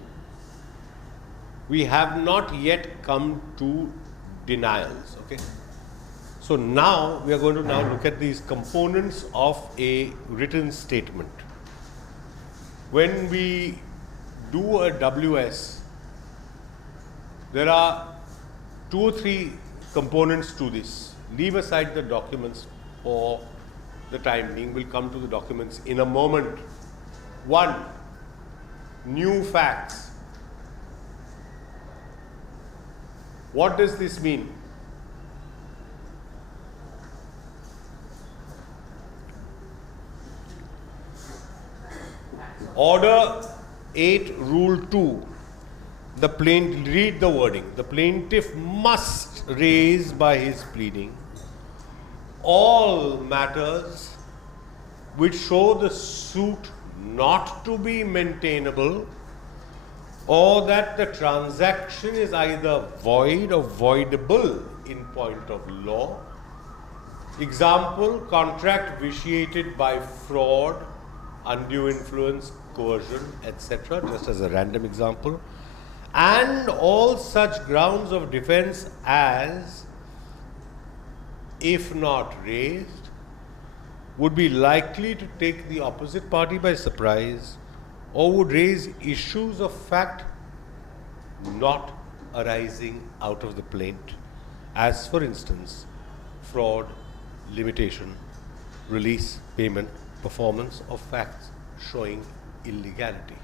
we have not yet come to denials, okay? So now we are going to look at these components of a written statement. When we do a WS, there are 2 or 3 components to this. Leave aside the documents for the time being. We'll come to the documents in a moment. 1, new facts. What does this mean? Order 8, Rule 2. Read the wording. The plaintiff must raise by his pleading all matters which show the suit not to be maintainable or that the transaction is either void or voidable in point of law. Example, contract vitiated by fraud, undue influence, coercion, etc., just as a random example, and all such grounds of defense as, if not raised, would be likely to take the opposite party by surprise or would raise issues of fact not arising out of the plaint, as for instance, fraud, limitation, release, payment, performance of facts showing illegality.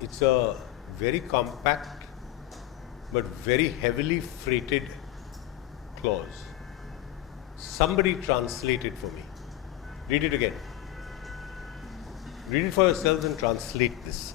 It's a very compact but very heavily freighted clause. Somebody translate it for me. Read it again. Read it for yourselves and translate this.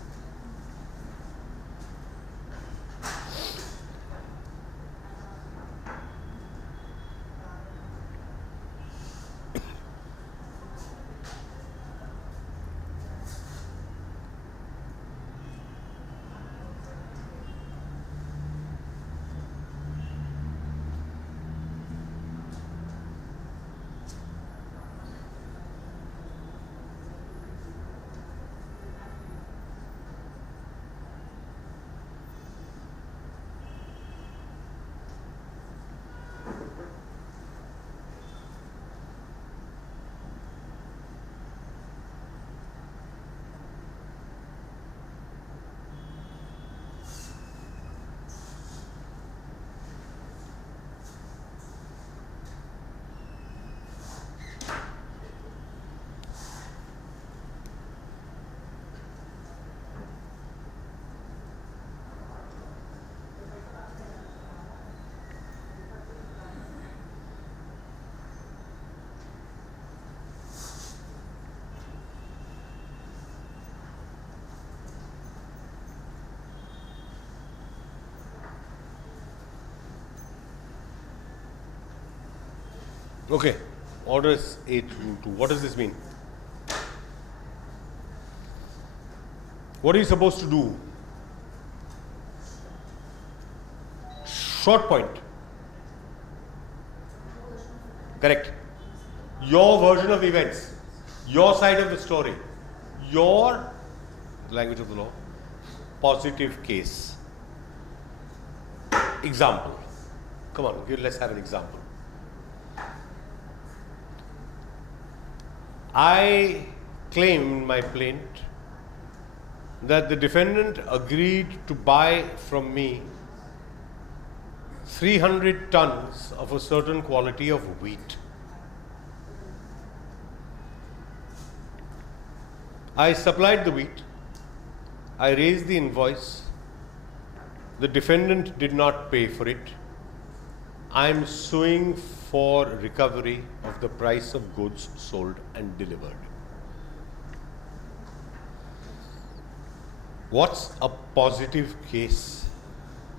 Okay, orders 822. What does this mean? What are you supposed to do? Short point. Correct. Your version of events, your side of the story, your language of the law, positive case. Example. Come on, let's have an example. I claim in my plaint that the defendant agreed to buy from me 300 tons of a certain quality of wheat. I supplied the wheat. I raised the invoice. The defendant did not pay for it. I am suing for recovery of the price of goods sold and delivered. What's a positive case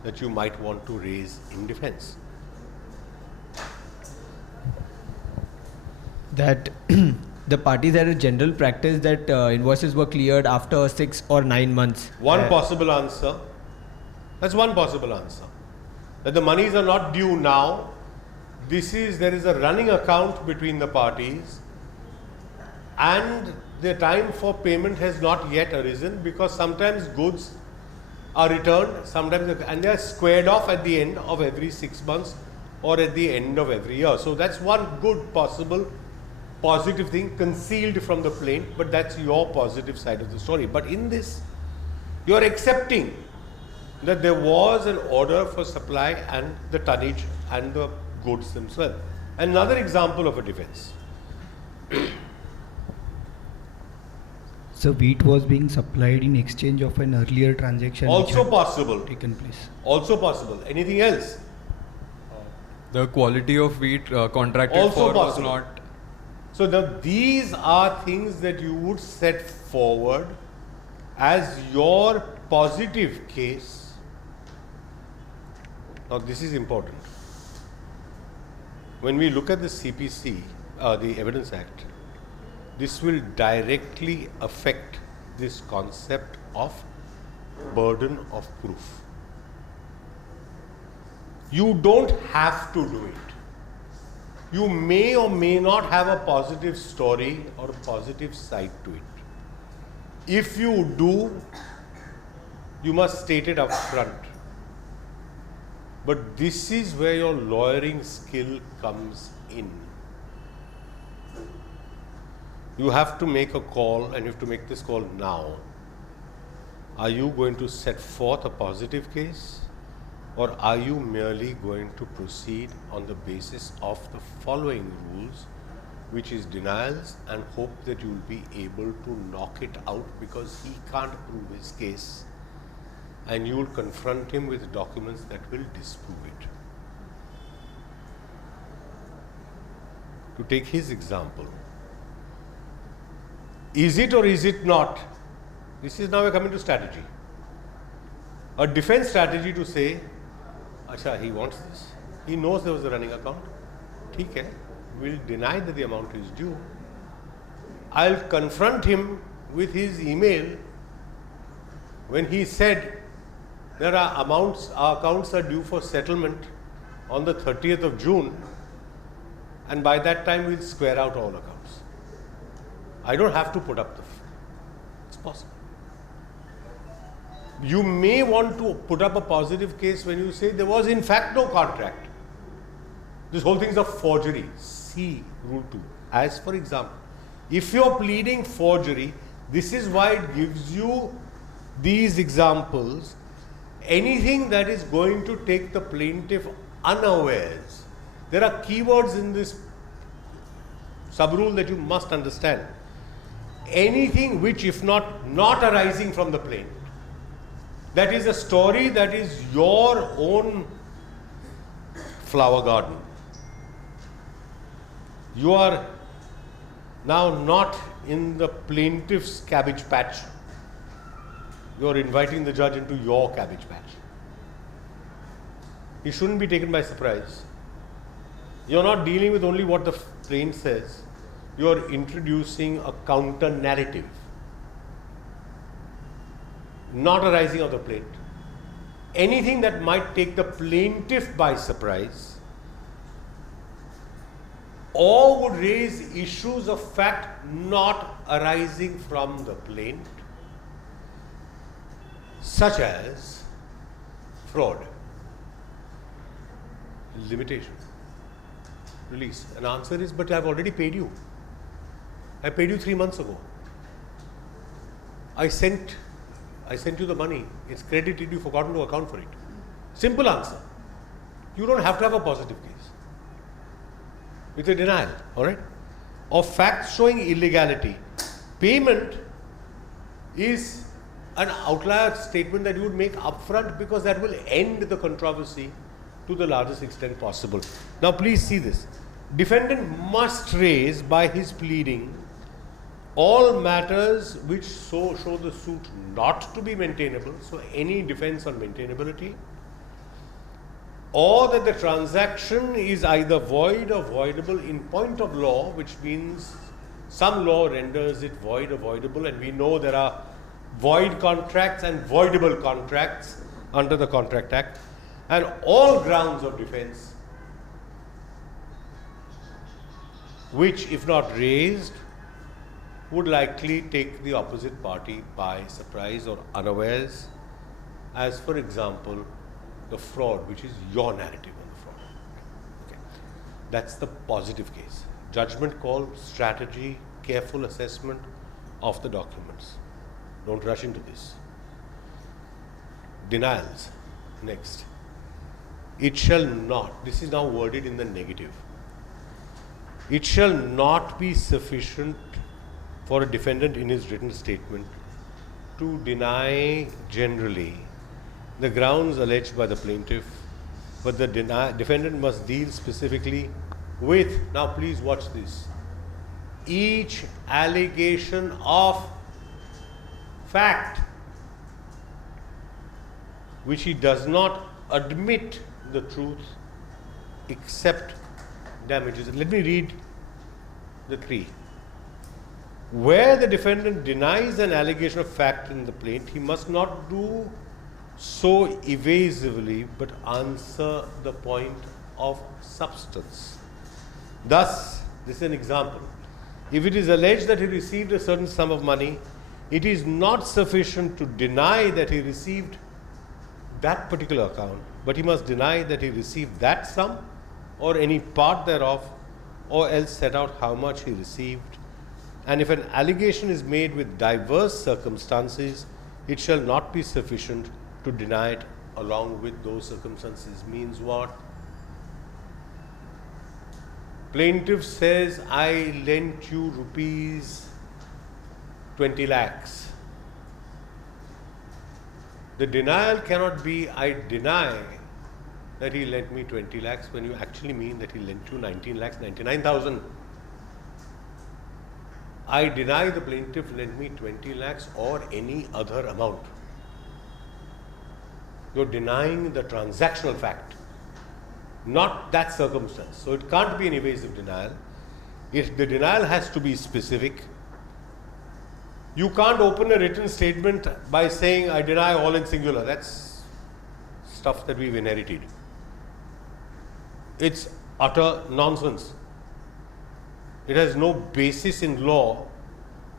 that you might want to raise in defense? That the parties had a general practice that invoices were cleared after 6 or 9 months. One possible answer. That's one possible answer. That the monies are not due now. There is a running account between the parties, and the time for payment has not yet arisen, because sometimes goods are returned, and they are squared off at the end of every 6 months or at the end of every year. So that's one good possible positive thing concealed from the plaint, but that's your positive side of the story. But in this, you are accepting that there was an order for supply and the tonnage and the goods themselves. Another example of a defense. So wheat was being supplied in exchange of an earlier transaction. Also possible. Taken place. Also possible. Anything else? The quality of wheat contracted Also for possible. was not. So these are things that you would set forward as your positive case. Now this is important. When we look at the CPC, the Evidence Act, this will directly affect this concept of burden of proof. You don't have to do it. You may or may not have a positive story or a positive side to it. If you do, you must state it up front. But this is where your lawyering skill comes in. You have to make a call, and you have to make this call now. Are you going to set forth a positive case, or are you merely going to proceed on the basis of the following rules, which is denials, and hope that you will be able to knock it out because he can't prove his case, and you will confront him with documents that will disprove it. To take his example, is it or is it not? This is now we're coming to strategy. A defense strategy to say, Acha, he wants this. He knows there was a running account. ठीक है, we'll deny that the amount is due. I'll confront him with his email when he said there are amounts, our accounts are due for settlement on the 30th of June, and by that time we'll square out all accounts. I don't have to put up the it's possible. You may want to put up a positive case when you say there was in fact no contract. This whole thing is a forgery. See rule 2. As for example, if you're pleading forgery, this is why it gives you these examples. Anything that is going to take the plaintiff unawares. There are keywords in this sub-rule that you must understand. Anything which, if not arising from the plaint, that is a story that is your own flower garden. You are now not in the plaintiff's cabbage patch. You are inviting the judge into your cabbage patch. He shouldn't be taken by surprise. You are not dealing with only what the plaint says. You are introducing a counter narrative, not arising of the plaint. Anything that might take the plaintiff by surprise or would raise issues of fact not arising from the plaint, such as fraud, limitation, release. An answer is, but I've already paid you. I paid you 3 months ago. I sent you the money. It's credited, you've forgotten to account for it. Simple answer. You don't have to have a positive case. It's a denial, alright? Of facts showing illegality. Payment is an outlier statement that you would make upfront because that will end the controversy to the largest extent possible. Now please see this. Defendant must raise by his pleading all matters which show the suit not to be maintainable, so any defense on maintainability, or that the transaction is either void or voidable in point of law, which means some law renders it void or voidable, and we know there are void contracts and voidable contracts under the Contract Act, and all grounds of defense which, if not raised, would likely take the opposite party by surprise or unawares, as for example, the fraud, which is your narrative on the fraud. Okay. That's the positive case. Judgment call, strategy, careful assessment of the documents. Don't rush into this. Denials. Next. It shall not, this is now worded in the negative. It shall not be sufficient for a defendant in his written statement to deny generally the grounds alleged by the plaintiff, but the defendant must deal specifically with, now please watch this, each allegation of fact which he does not admit the truth except damages. Let me read the 3. Where the defendant denies an allegation of fact in the plaint, he must not do so evasively, but answer the point of substance. Thus, this is an example. If it is alleged that he received a certain sum of money, it is not sufficient to deny that he received that particular account, but he must deny that he received that sum or any part thereof, or else set out how much he received, And if an allegation is made with diverse circumstances, it shall not be sufficient to deny it along with those circumstances. Means what? Plaintiff says, I lent you rupees 20 lakhs. The denial cannot be, I deny that he lent me 20 lakhs when you actually mean that he lent you 19 lakhs 99,000. I deny the plaintiff lent me 20 lakhs or any other amount. You're denying the transactional fact, not that circumstance. So it can't be an evasive denial. If the denial has to be specific, you can't open a written statement by saying, I deny all in singular. That's stuff that we've inherited. It's utter nonsense. It has no basis in law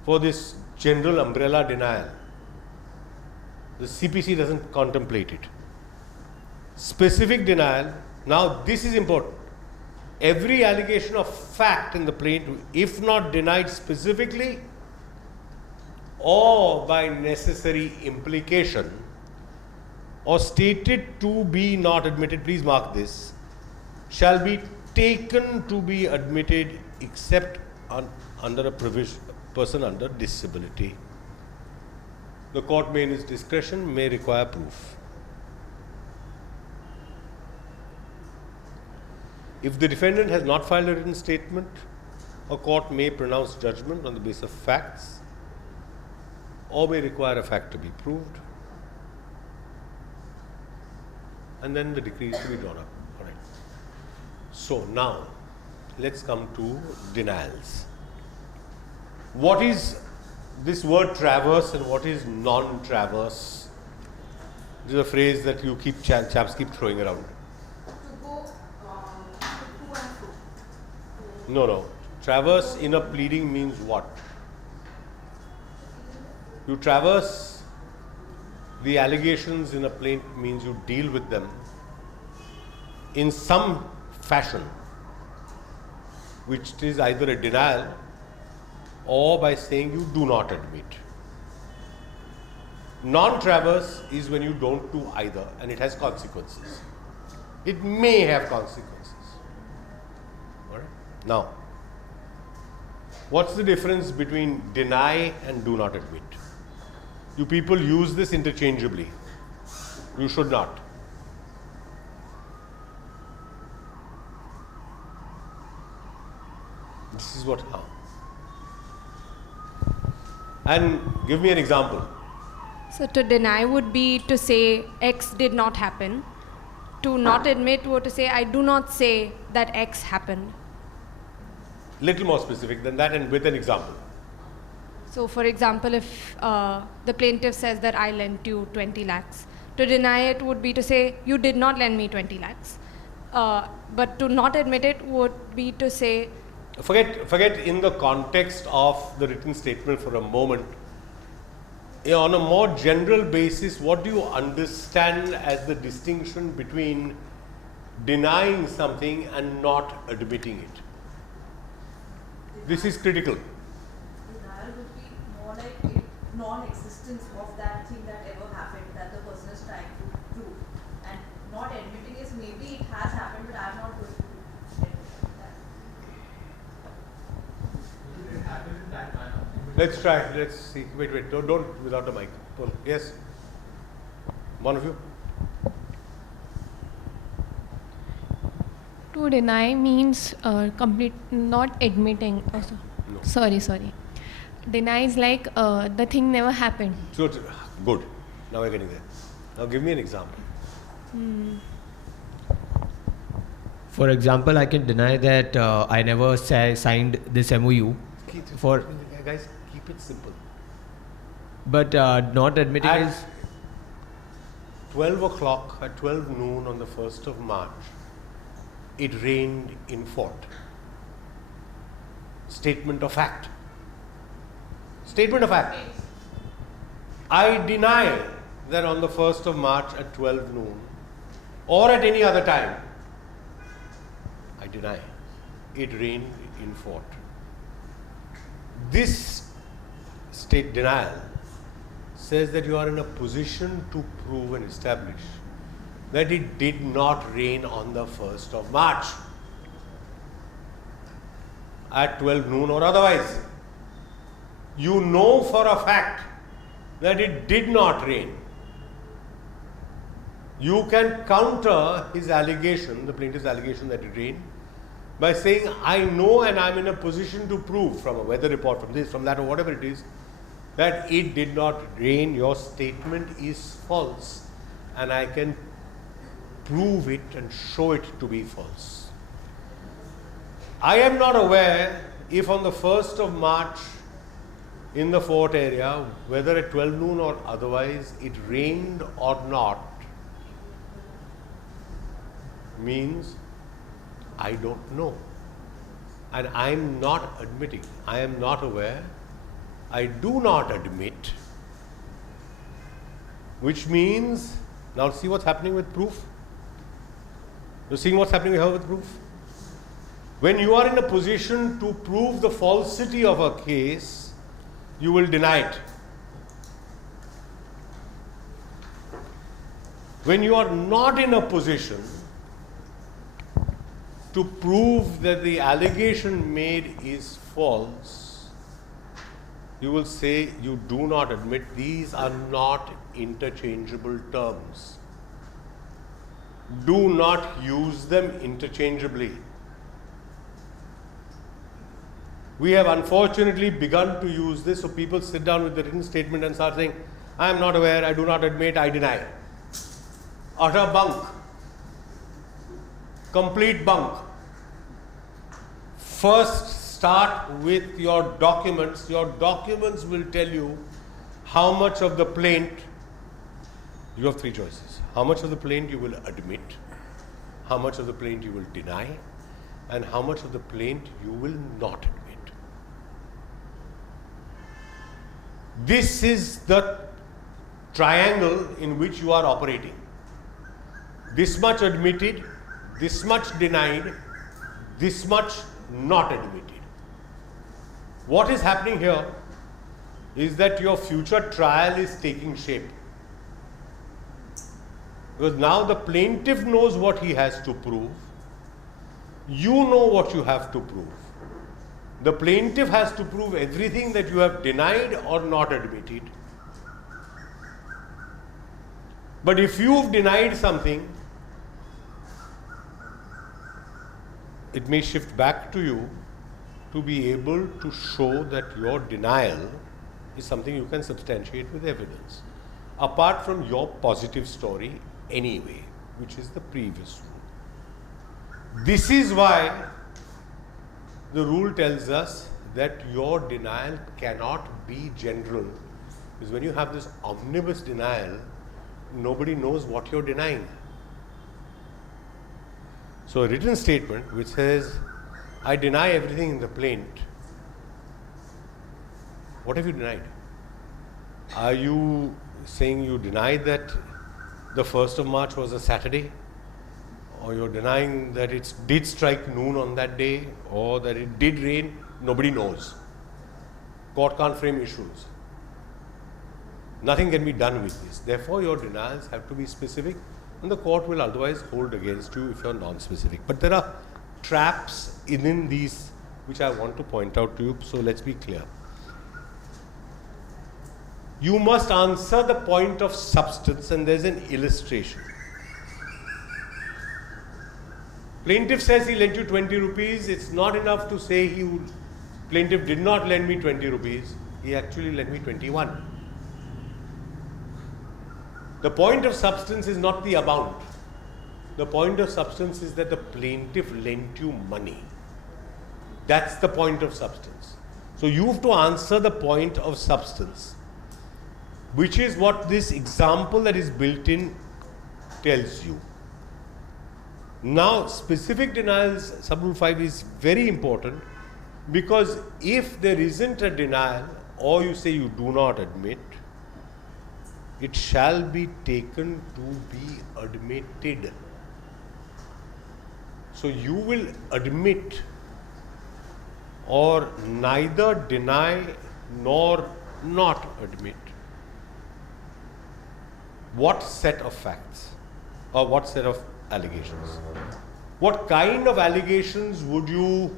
for this general umbrella denial. The CPC doesn't contemplate it. Specific denial, now this is important. Every allegation of fact in the plaint, if not denied specifically or by necessary implication or stated to be not admitted, please mark this, shall be taken to be admitted except under a person under disability. The court may in its discretion may require proof. If the defendant has not filed a written statement, a court may pronounce judgment on the basis of facts or may require a fact to be proved, and then the decree is to be drawn up. All right. So now let's come to denials. What is this word traverse and what is non-traverse? This is a phrase that you keep chaps keep throwing around. To go to and fro. No. Traverse in a pleading means what? You traverse the allegations in a plaint means you deal with them in some fashion, which is either a denial or by saying you do not admit. Non-traverse is when you don't do either and it has consequences. It may have consequences. All right? Now, what's the difference between deny and do not admit? You people use this interchangeably. You should not. This is what how. And give me an example. So to deny would be to say X did not happen. To not admit would to say I do not say that X happened. Little more specific than that and with an example. So for example, if the plaintiff says that I lent you 20 lakhs, to deny it would be to say you did not lend me 20 lakhs. But to not admit it would be to say Forget in the context of the written statement for a moment. On a more general basis, what do you understand as the distinction between denying something and not admitting it? This is critical. Denial would be more like non-existence of that thing that ever happened that the person is trying to prove. And not admitting is maybe it has happened, but I am not going to admit that. Let's try. Let's see. Wait. Don't without the mic. Pull. Yes. One of you. To deny means not admitting. Oh, No. Sorry. Deny is like the thing never happened. So good. Now we're getting there. Now give me an example. For example, I can deny that I never signed this MOU. Guys, keep it simple. But not admitting At is 12 o'clock, at 12 noon on the 1st of March, it rained in fort. Statement of fact. Statement of fact. I deny that on the 1st of March at 12 noon or at any other time, I deny it rained in fort. This state denial says that you are in a position to prove and establish that it did not rain on the 1st of March at 12 noon or otherwise. You know for a fact that it did not rain. You can counter his allegation, the plaintiff's allegation that it rained, by saying, I know and I'm in a position to prove from a weather report, from this, from that, or whatever it is, that it did not rain. Your statement is false, and I can prove it and show it to be false. I am not aware if on the 1st of March in the fort area, whether at 12 noon or otherwise, it rained or not, means I don't know. And I am not admitting, I am not aware, I do not admit, which means, now see what's happening with proof? You're seeing what's happening here with proof? When you are in a position to prove the falsity of a case, you will deny it. When you are not in a position to prove that the allegation made is false, you will say you do not admit. These are not interchangeable terms. Do not use them interchangeably. We have unfortunately begun to use this, so people sit down with the written statement and start saying, I am not aware, I do not admit, I deny. Utter bunk. Complete bunk. First, start with your documents. Your documents will tell you how much of the plaint, you have three choices. How much of the plaint you will admit, how much of the plaint you will deny, and how much of the plaint you will not admit. This is the triangle in which you are operating. This much admitted, this much denied, this much not admitted. What is happening here is that your future trial is taking shape. Because now the plaintiff knows what he has to prove. You know what you have to prove. The plaintiff has to prove everything that you have denied or not admitted. But if you've denied something, it may shift back to you to be able to show that your denial is something you can substantiate with evidence, apart from your positive story anyway, which is the previous rule. This is why the rule tells us that your denial cannot be general, because when you have this omnibus denial, nobody knows what you're denying. So a written statement which says, I deny everything in the plaint, what have you denied? Are you saying you denied that the 1st of March was a Saturday? Or you're denying that it did strike noon on that day, or that it did rain? Nobody knows. Court can't frame issues. Nothing can be done with this. Therefore, your denials have to be specific, and the court will otherwise hold against you if you're non-specific. But there are traps within these which I want to point out to you, so let's be clear. You must answer the point of substance, and there's an illustration. Plaintiff says he lent you 20 rupees. It's not enough to say plaintiff did not lend me 20 rupees. He actually lent me 21. The point of substance is not the amount. The point of substance is that the plaintiff lent you money. That's the point of substance. So you have to answer the point of substance, which is what this example that is built in tells you. Now, specific denials, sub-rule 5 is very important, because if there isn't a denial, or you say you do not admit, it shall be taken to be admitted. So you will admit or neither deny nor not admit, what set of facts or what set of allegations? What kind of allegations would you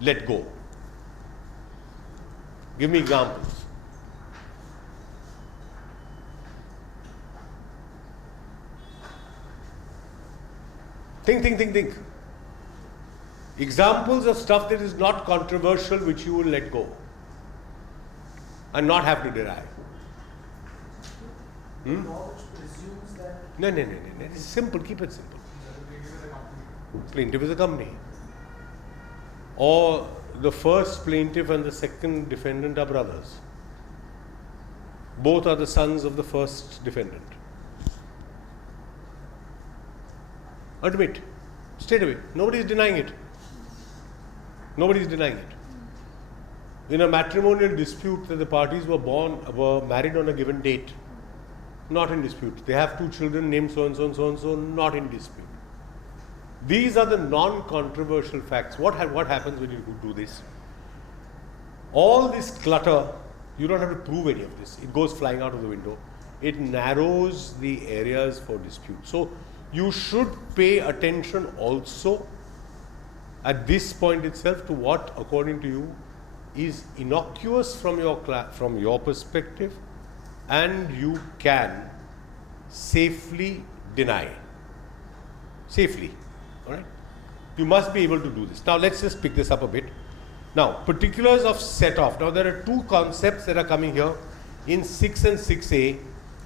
let go? Give me examples. Think. Examples of stuff that is not controversial which you will let go and not have to deny. No. It's simple. Keep it simple. Plaintiff is a company. Or the first plaintiff and the second defendant are brothers. Both are the sons of the first defendant. Admit. Straight away. Nobody is denying it. Nobody is denying it. In a matrimonial dispute that the parties were married on a given date, not in dispute. They have 2 children named so and so and so and so, not in dispute. These are the non-controversial facts. What happens when you do this? All this clutter, you don't have to prove any of this. It goes flying out of the window. It narrows the areas for dispute. So you should pay attention also at this point itself to what, according to you, is innocuous from your perspective and you can safely deny. Safely. All right? You must be able to do this. Now let's just pick this up a bit. Now, particulars of set off. Now there are 2 concepts that are coming here in 6 and 6a,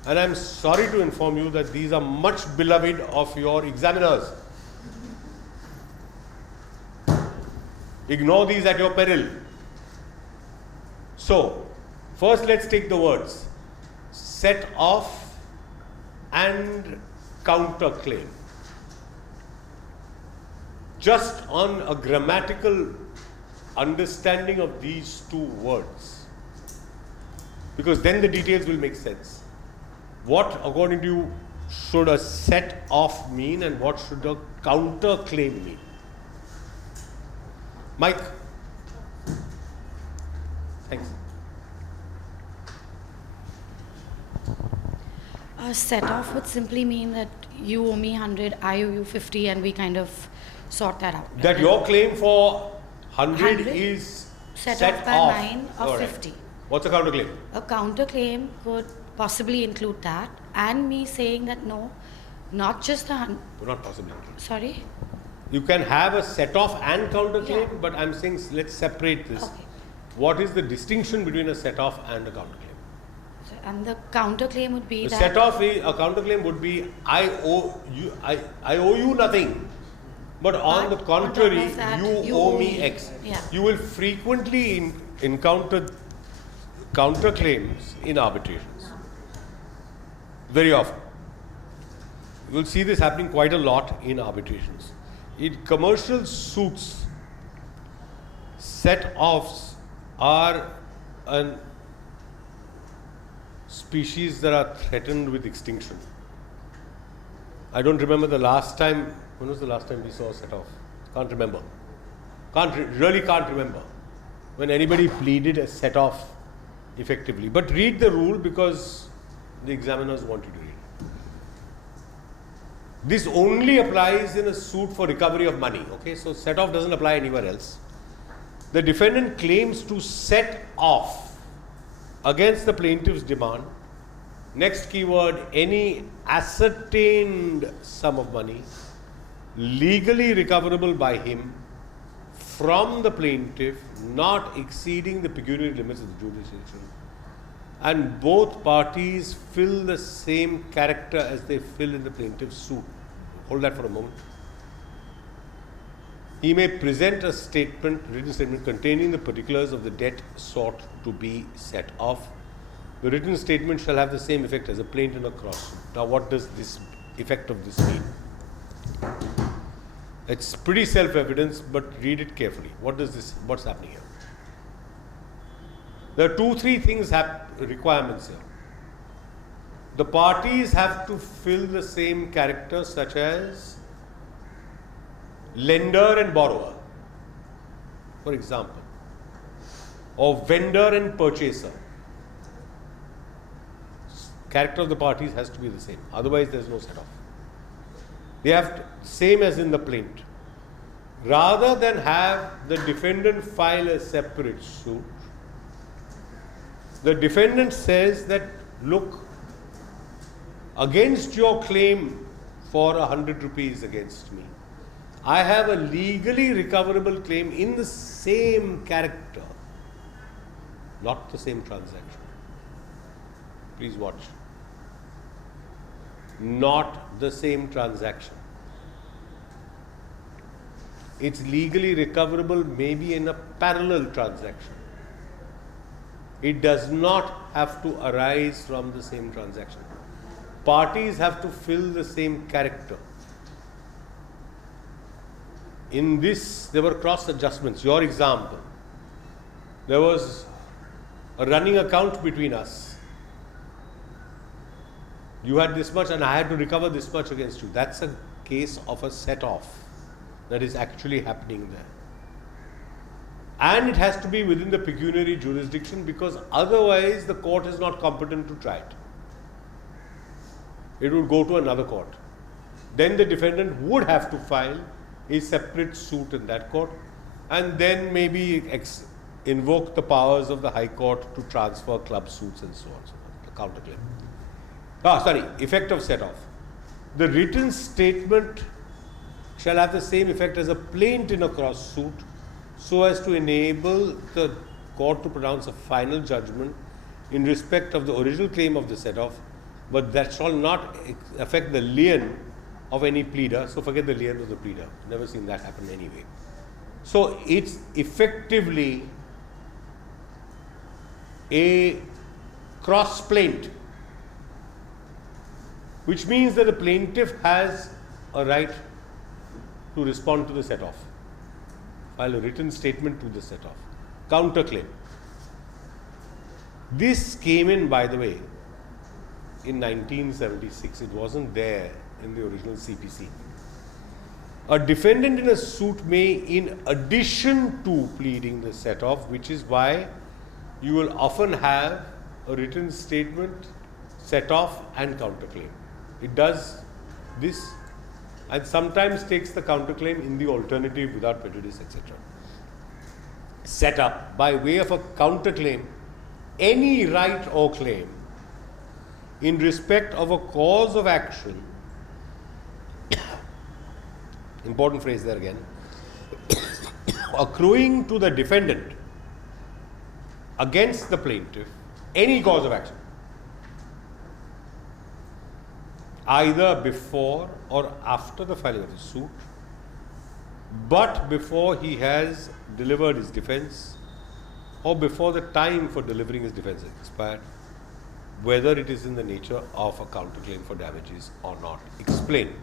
and I'm sorry to inform you that these are much beloved of your examiners. Ignore these at your peril. So, first let's take the words set off and counterclaim. Just on a grammatical understanding of these 2 words, because then the details will make sense. What, according to you, should a set off mean and what should a counterclaim mean? Mike? Thanks. A set off would simply mean that you owe me 100, I owe you 50, and we kind of sort that out. That your claim for 100 is set off off by mine of 50. What's a counterclaim? A counterclaim could possibly include that, and me saying that no, not just the 100. Not possibly. Sorry? You can have a set off and counterclaim, but I'm saying let's separate this. Okay. What is the distinction between a set off and a counterclaim? So, and the counterclaim would be The that set off, a counterclaim would be I owe you nothing. But on the contrary, on top of that, you owe me X. Yeah. You will frequently encounter counterclaims in arbitrations. Very often. You will see this happening quite a lot in arbitrations. In commercial suits, set-offs are a species that are threatened with extinction. I don't remember the last time. When was the last time we saw a set-off? Can't remember. Really can't remember when anybody pleaded a set-off effectively. But read the rule because the examiners want you to read. This only applies in a suit for recovery of money. Okay, so set-off doesn't apply anywhere else. The defendant claims to set off against the plaintiff's demand. Next keyword, any ascertained sum of money legally recoverable by him from the plaintiff, not exceeding the pecuniary limits of the jurisdiction, and both parties fill the same character as they fill in the plaintiff's suit. Hold that for a moment. He may present a statement, written statement containing the particulars of the debt sought to be set off. The written statement shall have the same effect as a plaint in a cross. Now, what does this effect of this mean? It's pretty self-evident, but read it carefully. What's happening here? There are 2-3 things requirements here. The parties have to fill the same character, such as lender and borrower. for example, or vendor and purchaser, character of the parties has to be the same. Otherwise, there is no set off. They have to, same as in the plaint. Rather than have the defendant file a separate suit, the defendant says that, look, against your claim for 100 rupees against me, I have a legally recoverable claim in the same character, not the same transaction. Please watch. Not the same transaction. It's legally recoverable maybe in a parallel transaction. It does not have to arise from the same transaction. Parties have to fill the same character. In this, there were cross adjustments. Your example, there was a running account between us. You had this much and I had to recover this much against you. That's a case of a set off that is actually happening there. And it has to be within the pecuniary jurisdiction, because otherwise the court is not competent to try it. It would go to another court. Then the defendant would have to file a separate suit in that court, and then maybe invoke the powers of the High Court to transfer club suits and so on, so on, the counterclaim. Effect of set off. The written statement shall have the same effect as a plaint in a cross suit, so as to enable the court to pronounce a final judgment in respect of the original claim of the set off, but that shall not affect the lien of any pleader. So forget the lien of the pleader. Never seen that happen anyway. So it's effectively a cross plaint, which means that the plaintiff has a right to respond to the set off, file a written statement to the set off. Counterclaim. This came in, by the way, in 1976. It wasn't there in the original CPC. A defendant in a suit may, in addition to pleading the set off, which is why you will often have a written statement, set off and counterclaim. It does this and sometimes takes the counterclaim in the alternative without prejudice, etc. Set up by way of a counterclaim any right or claim in respect of a cause of action, important phrase there again, accruing to the defendant against the plaintiff, any cause of action, either before or after the filing of the suit, but before he has delivered his defense or before the time for delivering his defense has expired, whether it is in the nature of a counterclaim for damages or not. Explain.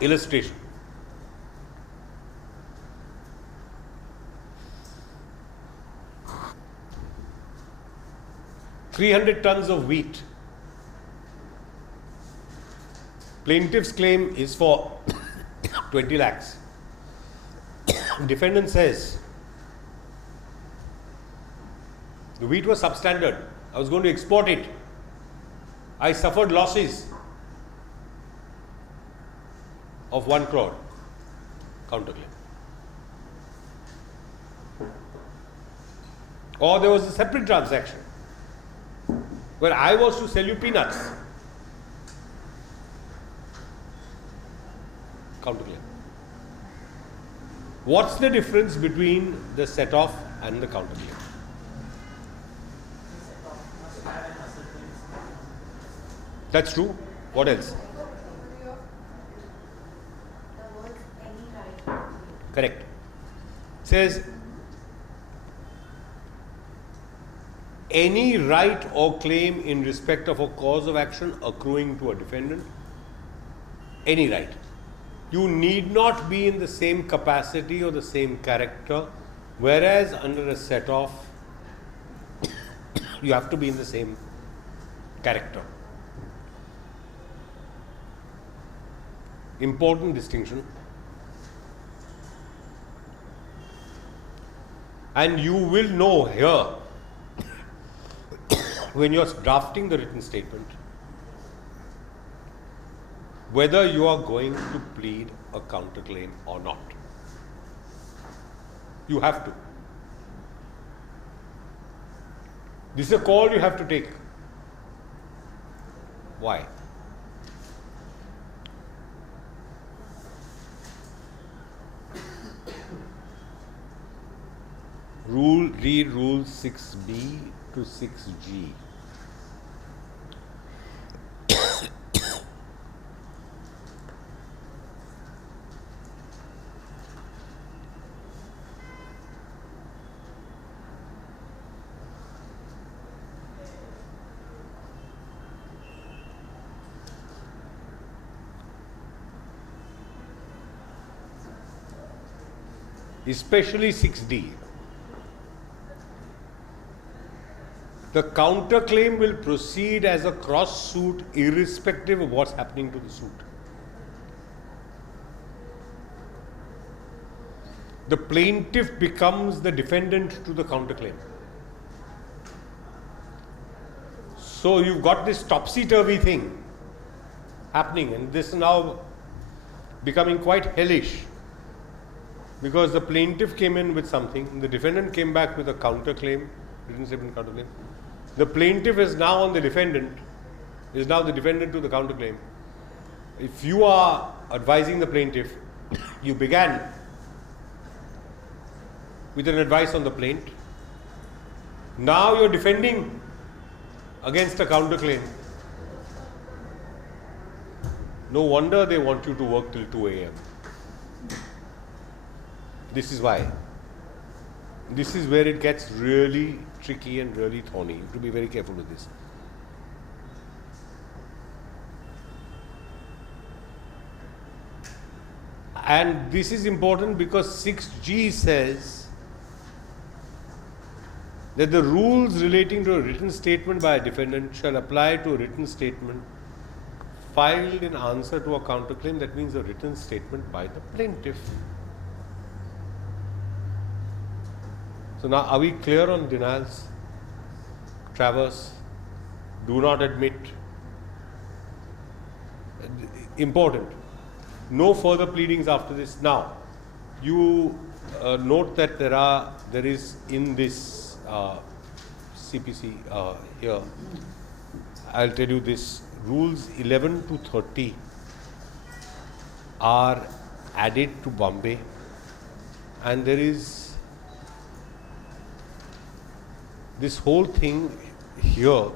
Illustration. $300 tons of wheat. Plaintiff's claim is for 20 lakhs. Defendant says, the wheat was substandard. I was going to export it. I suffered losses of 1 crore. Counterclaim. Or there was a separate transaction where I was to sell you peanuts. Counterclaim. What's the difference between the set off and the counterclaim? That's true. What else? Correct. Says any right or claim in respect of a cause of action accruing to a defendant. Any right. You need not be in the same capacity or the same character, whereas under a set off, you have to be in the same character. Important distinction. And you will know here, when you're drafting the written statement, whether you are going to plead a counterclaim or not. You have to. This is a call you have to take. Why? Read rule 6b to 6g. Especially 6d. The counterclaim will proceed as a cross suit irrespective of what's happening to the suit. The plaintiff becomes the defendant to the counterclaim. So you've got this topsy-turvy thing happening, and this is now becoming quite hellish. Because the plaintiff came in with something, the defendant came back with a counterclaim, written statement counterclaim. The plaintiff is now on the defendant, is now the defendant to the counterclaim. If you are advising the plaintiff, you began with an advice on the plaint. Now you're defending against a counterclaim. No wonder they want you to work till 2 a.m. This is why. This is where it gets really tricky and really thorny. You have to be very careful with this. And this is important because 6G says that the rules relating to a written statement by a defendant shall apply to a written statement filed in answer to a counterclaim. That means a written statement by the plaintiff. So now, are we clear on denials? Traverse, do not admit. Important. No further pleadings after this. Now, you note that there is in this CPC here, I'll tell you this, rules 11 to 30 are added to Bombay, and there is this whole thing here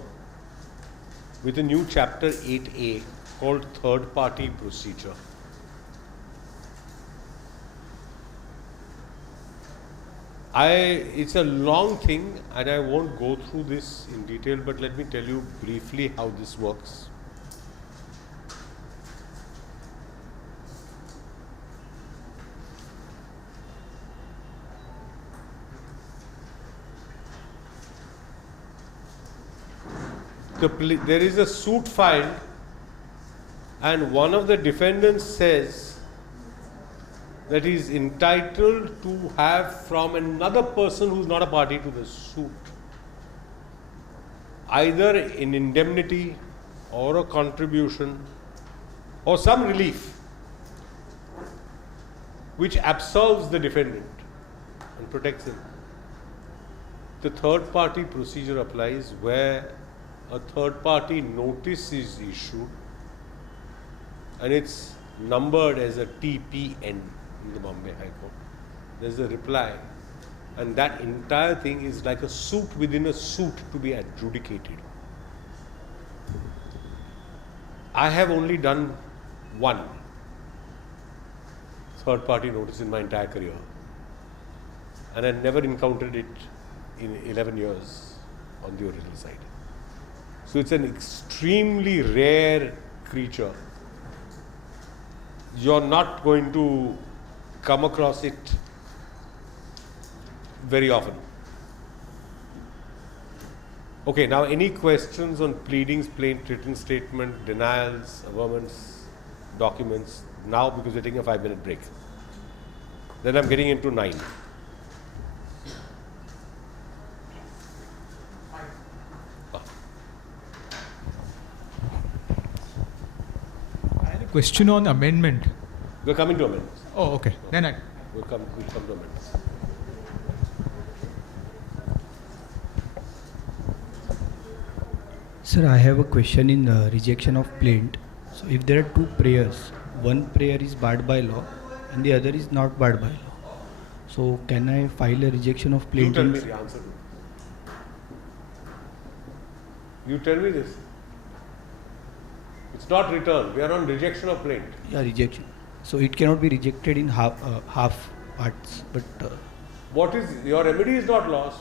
with a new chapter 8A called third party procedure. It's a long thing and I won't go through this in detail, but let me tell you briefly how this works. There is a suit filed and one of the defendants says that he is entitled to have from another person who is not a party to the suit either an indemnity or a contribution or some relief which absolves the defendant and protects him. The third party procedure applies where a third party notice is issued and it's numbered as a TPN in the Bombay High Court. There's a reply and that entire thing is like a suit within a suit to be adjudicated. I have only done one third party notice in my entire career and I never encountered it in 11 years on the original side. So it's an extremely rare creature. You're not going to come across it very often. Okay, now any questions on pleadings, plaint, written statement, denials, averments, documents? Now, because we're taking a 5-minute break. Then I'm getting into 9. question on amendment. We're coming to amendments. Oh, okay. Then I. We'll come to amendments. Sir, I have a question in rejection of plaint. So if there are two prayers, one prayer is barred by law and the other is not barred by law. So can I file a rejection of plaint? You tell me the answer. You tell me this. It's not return. We are on rejection of plaint. Yeah, rejection. So it cannot be rejected in half parts. But what is your remedy is not lost.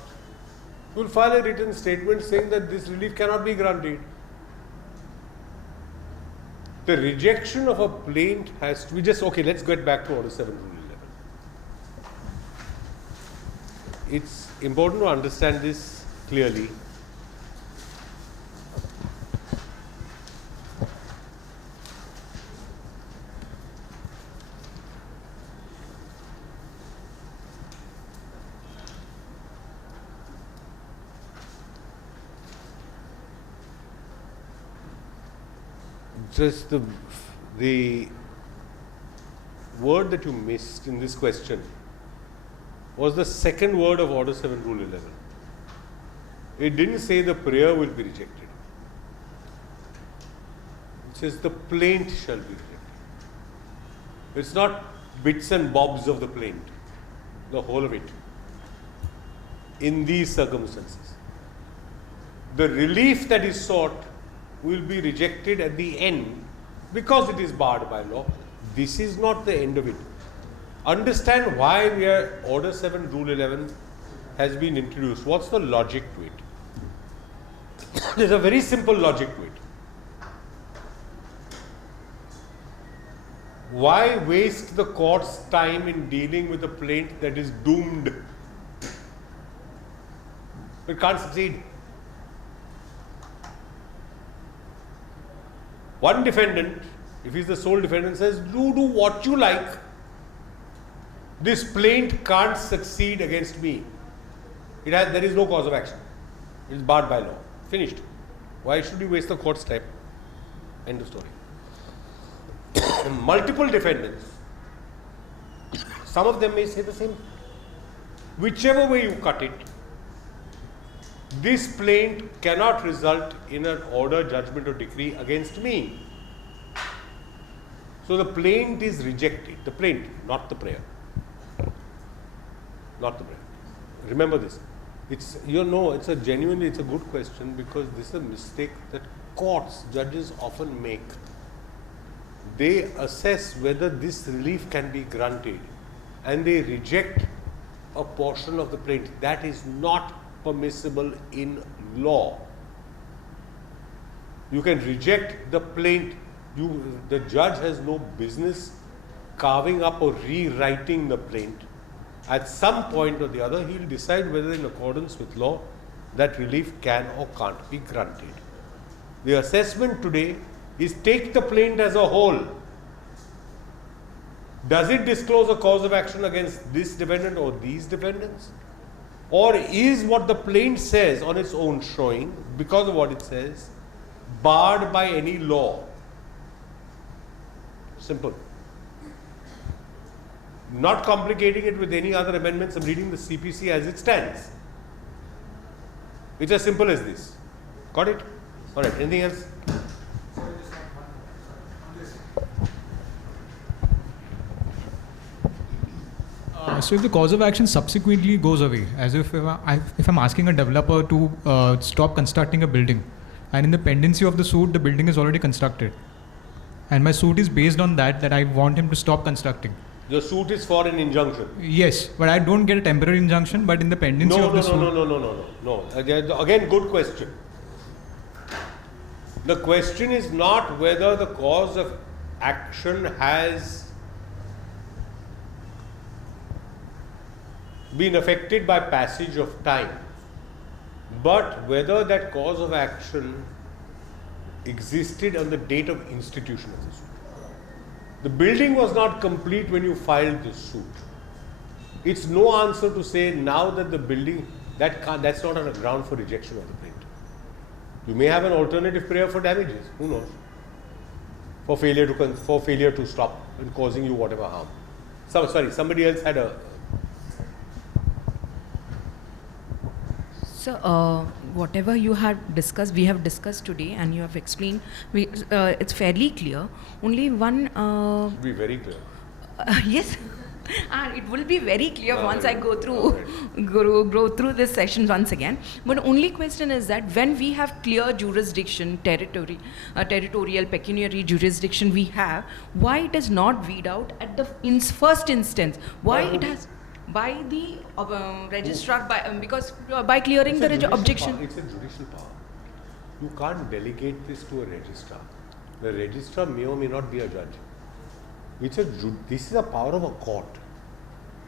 You will file a written statement saying that this relief cannot be granted. The rejection of a plaint has to be just okay. Let's get back to Order 7 Rule 11. It's important to understand this clearly. Just the word that you missed in this question was the second word of Order 7 Rule 11. It didn't say the prayer will be rejected. It says the plaint shall be rejected. It's not bits and bobs of the plaint, the whole of it. In these circumstances, the relief that is sought will be rejected at the end because it is barred by law. This is not the end of it. Understand why Order 7 Rule 11 has been introduced. What's the logic to it? There's a very simple logic to it. Why waste the court's time in dealing with a plaint that is doomed? It can't succeed. One defendant, if he's the sole defendant, says, you do what you like. This plaint can't succeed against me. There is no cause of action. It is barred by law. Finished. Why should you waste the court's time? End of story. Multiple defendants, some of them may say the same. Whichever way you cut it, this plaint cannot result in an order, judgment or decree against me. So the plaint is rejected. The plaint, not the prayer. Not the prayer. Remember this. It's a good question because this is a mistake that courts, judges often make. They assess whether this relief can be granted and they reject a portion of the plaint. That is not permissible in law. You can reject the plaint. The judge has no business carving up or rewriting the plaint. At some point or the other, he will decide whether in accordance with law that relief can or can't be granted. The assessment today is take the plaint as a whole. Does it disclose a cause of action against this defendant or these defendants? Or is what the plaint says on its own showing, because of what it says, barred by any law? Simple. Not complicating it with any other amendments. I'm reading the CPC as it stands. It's as simple as this. Got it? All right. Anything else? So if the cause of action subsequently goes away, as if I'm asking a developer to stop constructing a building, and in the pendency of the suit, the building is already constructed, and my suit is based on that I want him to stop constructing. The suit is for an injunction. Yes, but I don't get a temporary injunction, but in the pendency of the suit. No. Again, good question. The question is not whether the cause of action has been affected by passage of time, but whether that cause of action existed on the date of institution of the suit. The building was not complete when you filed the suit. It's no answer to say now that the building, that's not a ground for rejection of the plaint. You may have an alternative prayer for damages, who knows? for failure to stop and causing you whatever harm. Sorry, somebody else had a. So, whatever you have discussed, we have discussed today, and you have explained. It's fairly clear. Only one. Should be very clear. Yes, and it will be very clear once I go through this session once again. But only question is that when we have clear jurisdiction, territorial, pecuniary jurisdiction we have, why it is not weed out at the first instance? Why it has by the registrar because by clearing the objection. It's a judicial power. You can't delegate this to a registrar. The registrar may or may not be a judge. This is a power of a court.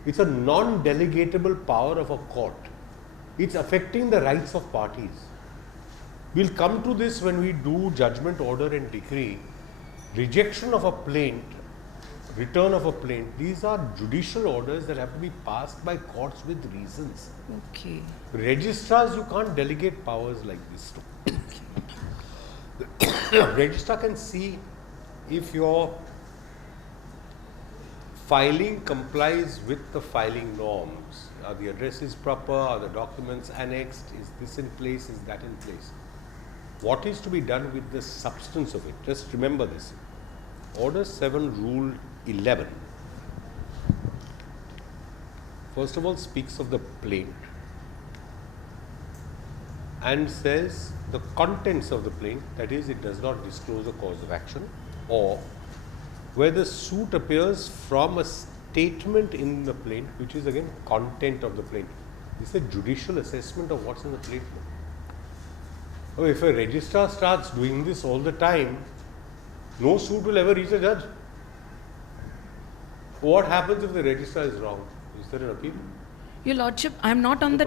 It's a non-delegatable power of a court. It's affecting the rights of parties. We'll come to this when we do judgment, order and decree. Rejection of a plaint, return of a plaint, these are judicial orders that have to be passed by courts with reasons. Okay. Registrars, you can't delegate powers like this to. Registrar can see if your filing complies with the filing norms. Are the addresses proper? Are the documents annexed? Is this in place? Is that in place? What is to be done with the substance of it? Just remember this. Order 7, Rule 11. First of all, speaks of the plaint and says the contents of the plaint, that is, it does not disclose a cause of action, or where the suit appears from a statement in the plaint, which is again content of the plaint. This is a judicial assessment of what's in the plaint. Oh, if a registrar starts doing this all the time, no suit will ever reach a judge. What happens if the registrar is wrong? Is there an appeal? Your Lordship, I am not on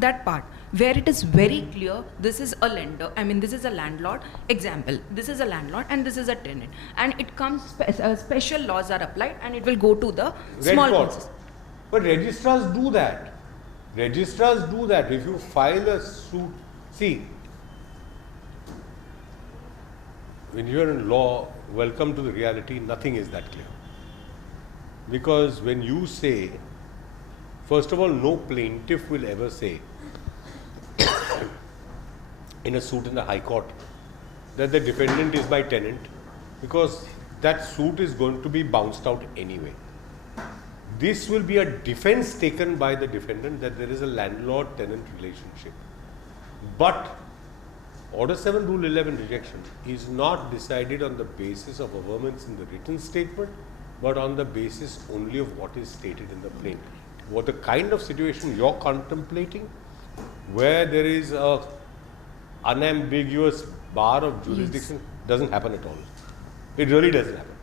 that part. Where it is very clear, this is a lender, this is a landlord, example, this is a landlord and this is a tenant. And it comes, special laws are applied and it will go to the small cases. But registrars do that. Registrars do that. If you file a suit, see, when you are in law, welcome to the reality, nothing is that clear. Because when you say, first of all, no plaintiff will ever say, in a suit in the High Court, that the defendant is my tenant, because that suit is going to be bounced out anyway. This will be a defense taken by the defendant that there is a landlord-tenant relationship. But Order 7, Rule 11 rejection is not decided on the basis of averments in the written statement, but on the basis only of what is stated in the plaint. What the kind of situation you're contemplating, where there is a unambiguous bar of jurisdiction, doesn't happen at all. It really doesn't happen.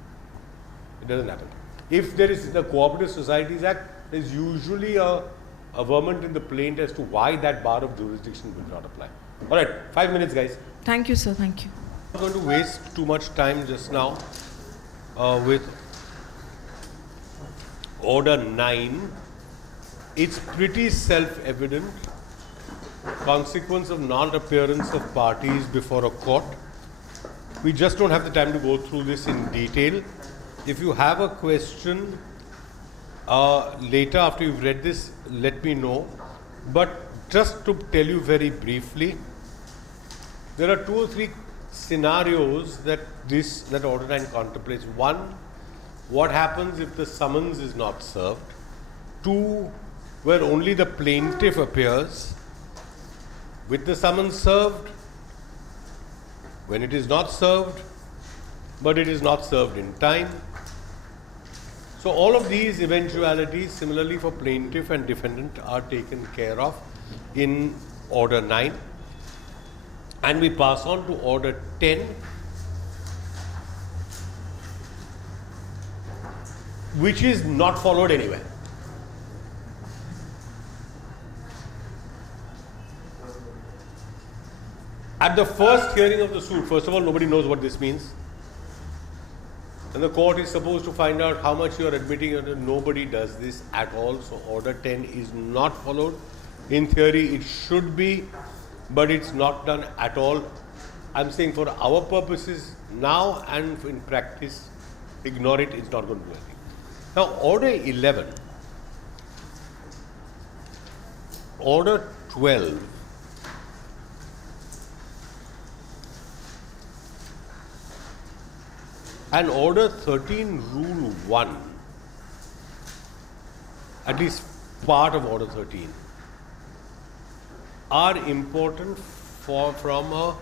It doesn't happen. If there is the Cooperative Societies Act, there is usually a averment in the plaint as to why that bar of jurisdiction will not apply. All right, 5 minutes, guys. Thank you, sir. Thank you. I'm not going to waste too much time just now with Order 9. It's pretty self-evident. Consequence of non-appearance of parties before a court. We just don't have the time to go through this in detail. If you have a question later after you've read this, let me know. But just to tell you very briefly, there are 2 or 3 scenarios that Order 9 contemplates. 1, what happens if the summons is not served? 2, where only the plaintiff appears with the summons served, when it is not served, but it is not served in time. So all of these eventualities, similarly for plaintiff and defendant, are taken care of in Order 9. And we pass on to Order 10, which is not followed anywhere. At the first hearing of the suit, first of all, nobody knows what this means. And the court is supposed to find out how much you are admitting, and nobody does this at all. So Order 10 is not followed. In theory, it should be, but it's not done at all. I'm saying for our purposes now and in practice, ignore it, it's not going to do anything. Now, order 11, order 12, and order 13 rule 1, at least part of order 13, are important from a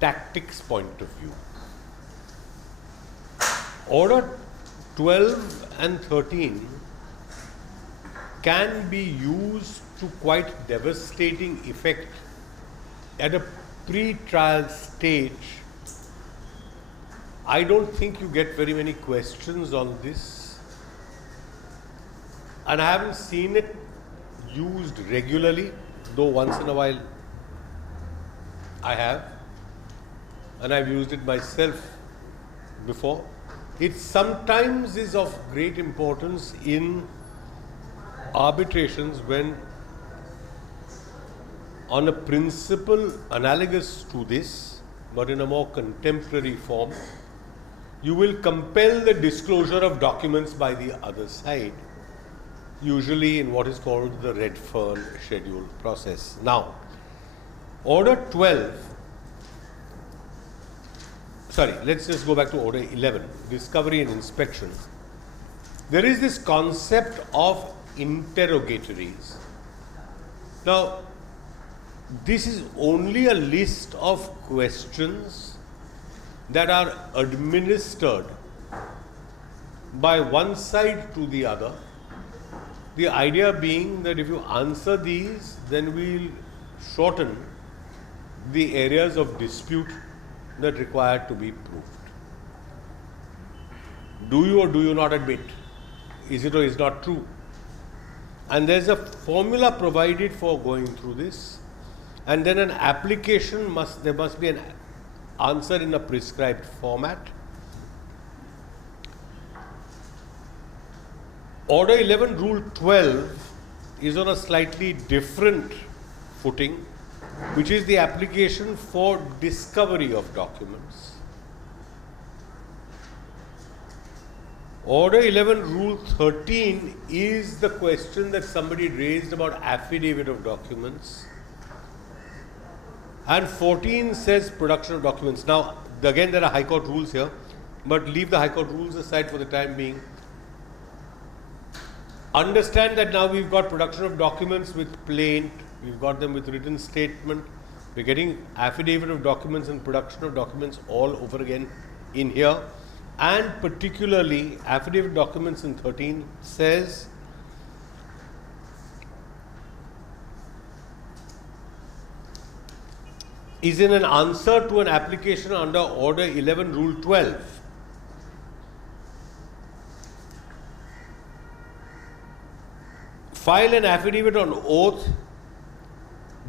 tactics point of view. Order 12 and 13 can be used to quite devastating effect at a pre-trial stage. I don't think you get very many questions on this, and I haven't seen it used regularly, though once in a while I have, and I've used it myself before. It sometimes is of great importance in arbitrations when, on a principle analogous to this, but in a more contemporary form, you will compel the disclosure of documents by the other side, usually in what is called the red fern schedule process. Now, order 12, sorry, let's just go back to order 11, discovery and inspection. There is this concept of interrogatories. Now, this is only a list of questions that are administered by one side to the other. The idea being that if you answer these, then we'll shorten the areas of dispute that require to be proved. Do you or do you not admit? Is it or is not true? And there's a formula provided for going through this, and then an application there must be an answer in a prescribed format. Order 11 rule 12 is on a slightly different footing, which is the application for discovery of documents. Order 11 rule 13 is the question that somebody raised about affidavit of documents, and 14 says production of documents. Now, again, there are High Court rules here, but leave the High Court rules aside for the time being. Understand that now we've got production of documents with plaint, we've got them with written statement, we're getting affidavit of documents and production of documents all over again in here, and particularly affidavit documents in 13 says is in an answer to an application under order 11 rule 12. File an affidavit on oath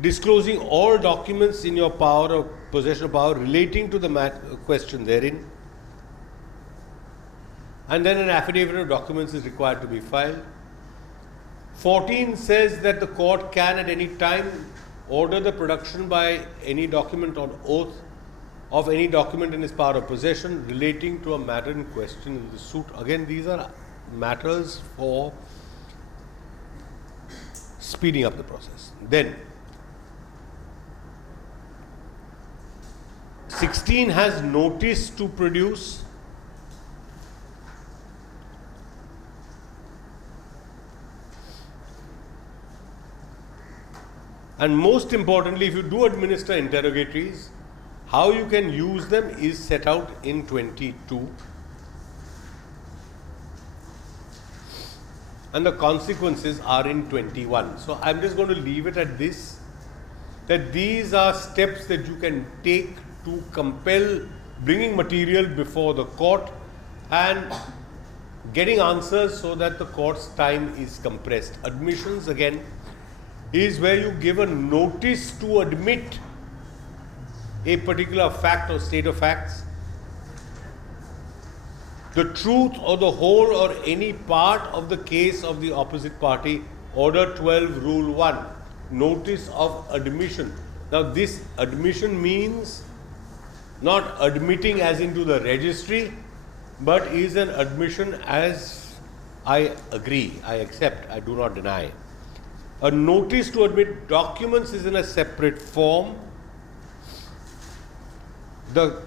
disclosing all documents in your power or possession of power relating to the question therein, and then an affidavit of documents is required to be filed. 14 says that the court can at any time order the production by any document on oath of any document in his power of possession relating to a matter in question in the suit. Again, these are matters for speeding up the process. Then 16 has notice to produce. And most importantly, if you do administer interrogatories, how you can use them is set out in 22. And the consequences are in 21. So I'm just going to leave it at this, that these are steps that you can take to compel bringing material before the court and getting answers so that the court's time is compressed. Admissions, again, is where you give a notice to admit a particular fact or state of facts, the truth or the whole or any part of the case of the opposite party. Order 12 rule 1. notice of admission. Now this admission means not admitting as into the registry, but is an admission as I agree, I accept, I do not deny. A notice to admit documents is in a separate form. The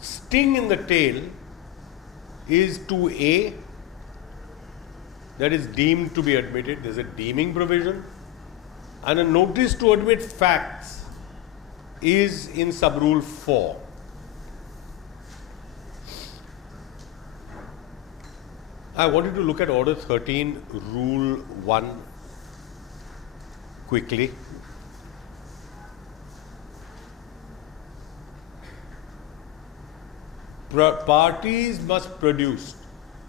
sting in the tail is 2A, that is deemed to be admitted. There is a deeming provision. And a notice to admit facts is in sub-rule 4. I want you to look at Order 13, Rule 1 quickly. Parties must produce,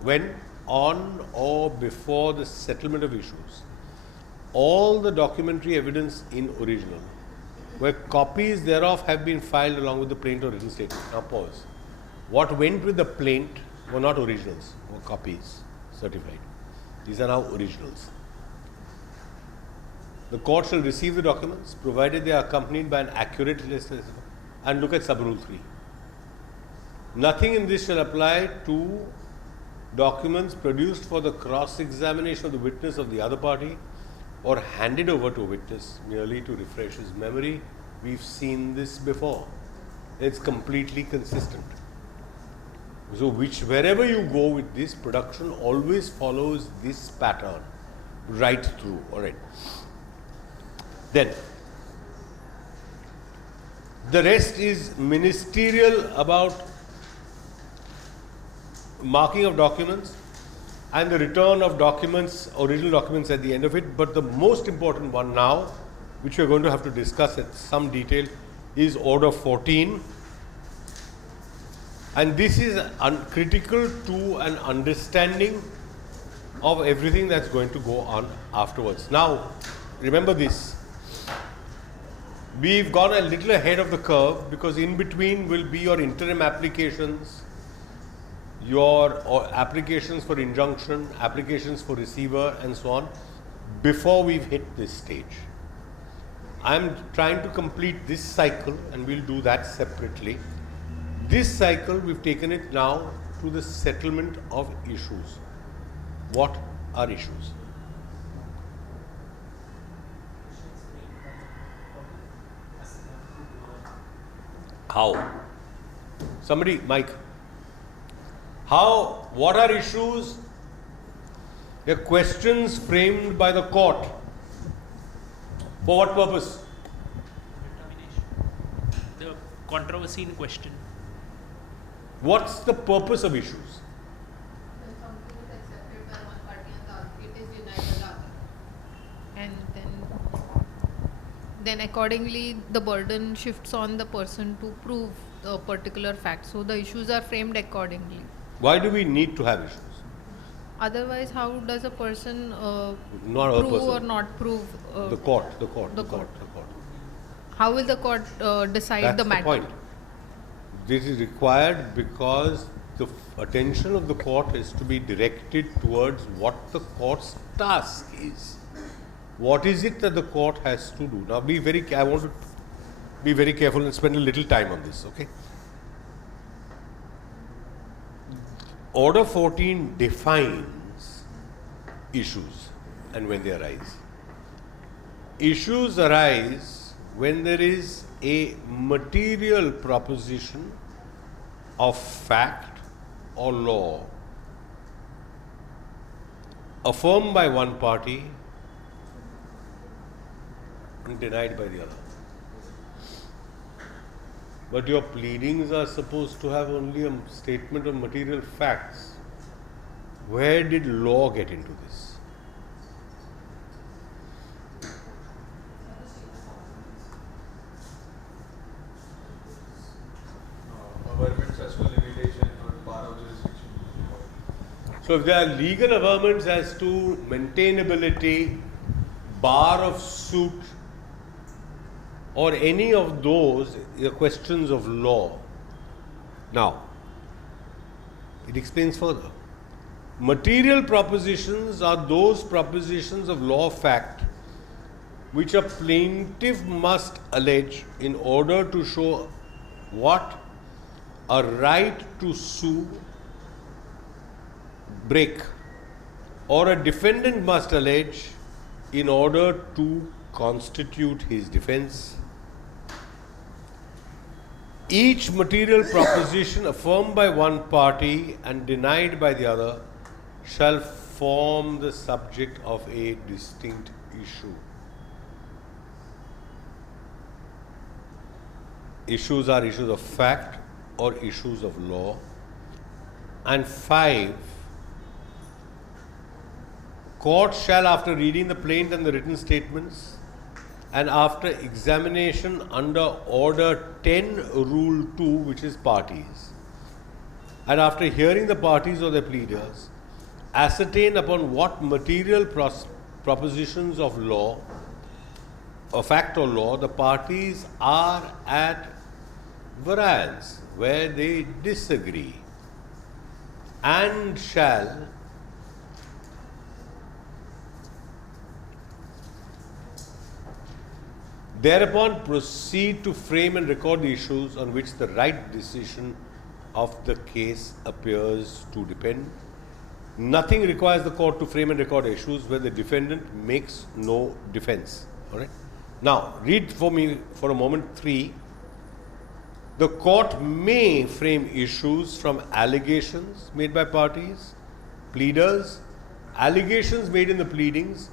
when, on or before the settlement of issues, all the documentary evidence in original, where copies thereof have been filed along with the plaint or written statement. Now pause. What went with the plaint were not originals, were copies, certified. These are now originals. The court shall receive the documents, provided they are accompanied by an accurate list. And look at sub-rule 3. Nothing in this shall apply to documents produced for the cross-examination of the witness of the other party or handed over to a witness merely to refresh his memory. We've seen this before. It's completely consistent. So wherever you go with this, production always follows this pattern right through. All right. Then, the rest is ministerial about marking of documents and the return of documents, original documents at the end of it. But the most important one now, which we are going to have to discuss at some detail, is Order 14. And this is critical to an understanding of everything that's going to go on afterwards. Now, remember this. We've gone a little ahead of the curve because in between will be your interim applications, your applications for injunction, applications for receiver and so on, before we've hit this stage. I'm trying to complete this cycle and we'll do that separately. This cycle, we've taken it now to the settlement of issues. What are issues? How? Somebody, Mike. How? What are issues? They're questions framed by the court. For what purpose? The controversy in question. What's the purpose of issues? When something is accepted by one party and the other, it is denied by the other. And then accordingly the burden shifts on the person to prove the particular fact. So the issues are framed accordingly. Why do we need to have issues? Otherwise, how does a person Not a prove person. or not prove? The court. How will the court decide That's the matter? point. This is required because the attention of the court is to be directed towards what the court's task is. What is it that the court has to do? Now, I want to be very careful and spend a little time on this, okay? Order 14 defines issues and when they arise. Issues arise when there is a material proposition of fact or law affirmed by one party and denied by the other. But your pleadings are supposed to have only a statement of material facts. Where did law get into this? Averments as to limitation or bar of jurisdiction. So if there are legal averments as to maintainability, bar of suit, or any of those questions of law. Now, it explains further. Material propositions are those propositions of law of fact which a plaintiff must allege in order to show what a right to sue break, or a defendant must allege in order to constitute his defense. Each material proposition affirmed by one party and denied by the other shall form the subject of a distinct issue. Issues are issues of fact or issues of law. And 5, court shall, after reading the plaint and the written statements, and after examination under Order 10, Rule 2, which is parties, and after hearing the parties or their pleaders, ascertain upon what material propositions of law, of fact or law, the parties are at variance, where they disagree, and shall thereupon proceed to frame and record the issues on which the right decision of the case appears to depend. Nothing requires the court to frame and record issues where the defendant makes no defense. All right. Now, read for me for a moment 3. The court may frame issues from allegations made by parties, pleaders, allegations made in the pleadings,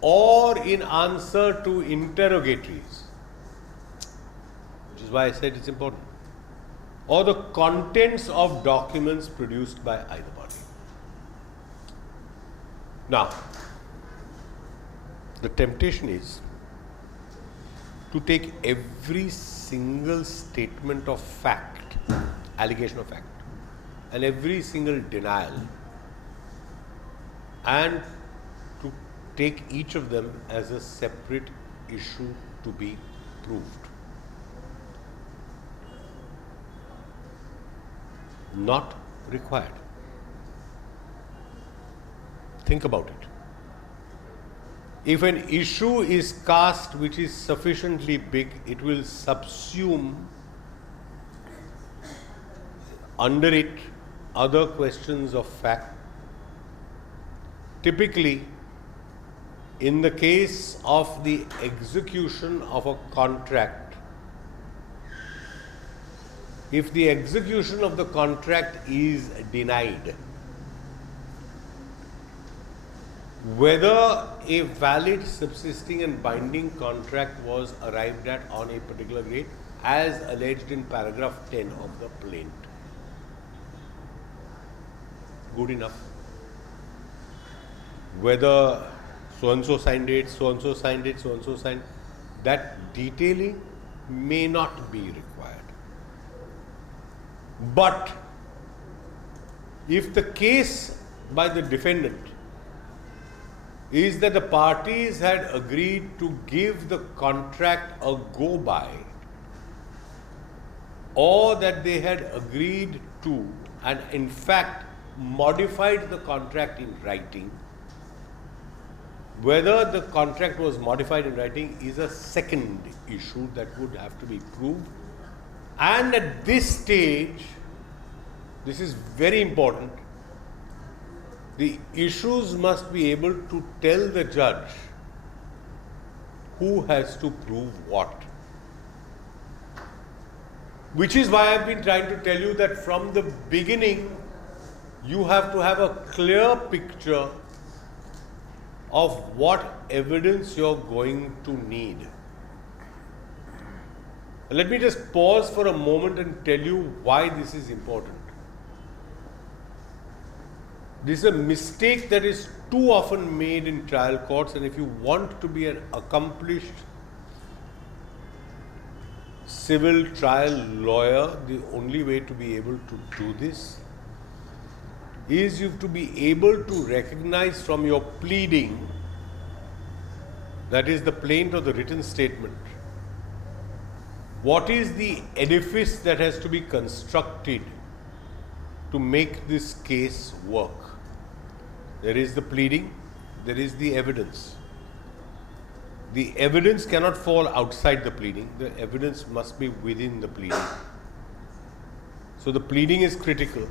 or in answer to interrogatories, which is why I said it's important, or the contents of documents produced by either party. Now, the temptation is to take every single statement of fact, allegation of fact, and every single denial, and to take each of them as a separate issue to be proved. Not required. Think about it. If an issue is cast which is sufficiently big, it will subsume under it other questions of fact. Typically, in the case of the execution of a contract, if the execution of the contract is denied, whether a valid, subsisting and binding contract was arrived at on a particular date, as alleged in paragraph 10 of the plaint. Good enough. Whether so-and-so signed it, so-and-so signed it, so-and-so signed, that detailing may not be required. But if the case by the defendant is that the parties had agreed to give the contract a go-by, or that they had agreed to and in fact modified the contract in writing, whether the contract was modified in writing is a second issue that would have to be proved. And at this stage, this is very important, the issues must be able to tell the judge who has to prove what. Which is why I've been trying to tell you that from the beginning, you have to have a clear picture of what evidence you're going to need. Let me just pause for a moment and tell you why this is important. This is a mistake that is too often made in trial courts, and if you want to be an accomplished civil trial lawyer, the only way to be able to do this is you have to be able to recognize from your pleading, that is the plaint or the written statement, what is the edifice that has to be constructed to make this case work. There is the pleading, there is the evidence. The evidence cannot fall outside the pleading. The evidence must be within the pleading. So the pleading is critical.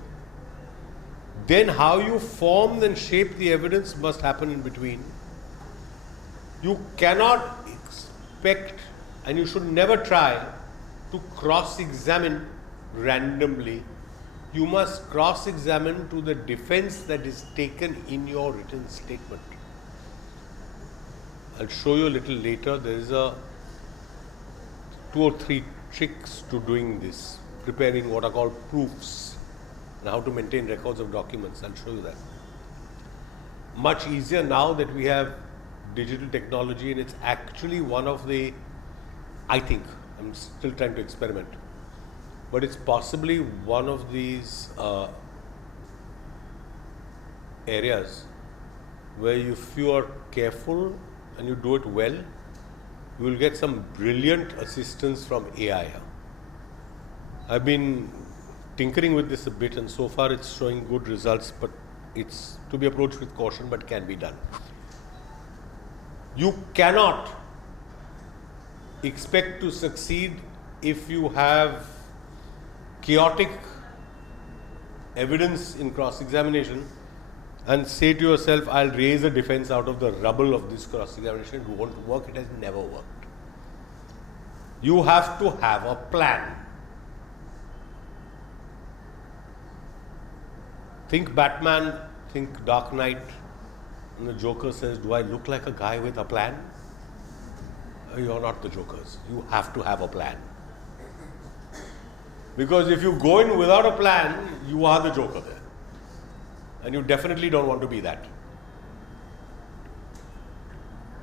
Then how you form and shape the evidence must happen in between. You cannot expect, and you should never try to cross-examine randomly. You must cross-examine to the defense that is taken in your written statement. I'll show you a little later. There is 2 or 3 tricks to doing this, preparing what are called proofs and how to maintain records of documents. I'll show you that. Much easier now that we have digital technology, and it's actually one of the, I think, I'm still trying to experiment, but it's possibly one of these areas where if you are careful and you do it well, you will get some brilliant assistance from AI. I've been tinkering with this a bit, and so far it's showing good results, but it's to be approached with caution, but can be done. You cannot expect to succeed if you have chaotic evidence in cross-examination and say to yourself, I'll raise a defense out of the rubble of this cross-examination. It won't work. It has never worked. You have to have a plan. Think Batman, think Dark Knight, and the Joker says, do I look like a guy with a plan? You're not the Jokers. You have to have a plan. Because if you go in without a plan, you are the Joker there. And you definitely don't want to be that.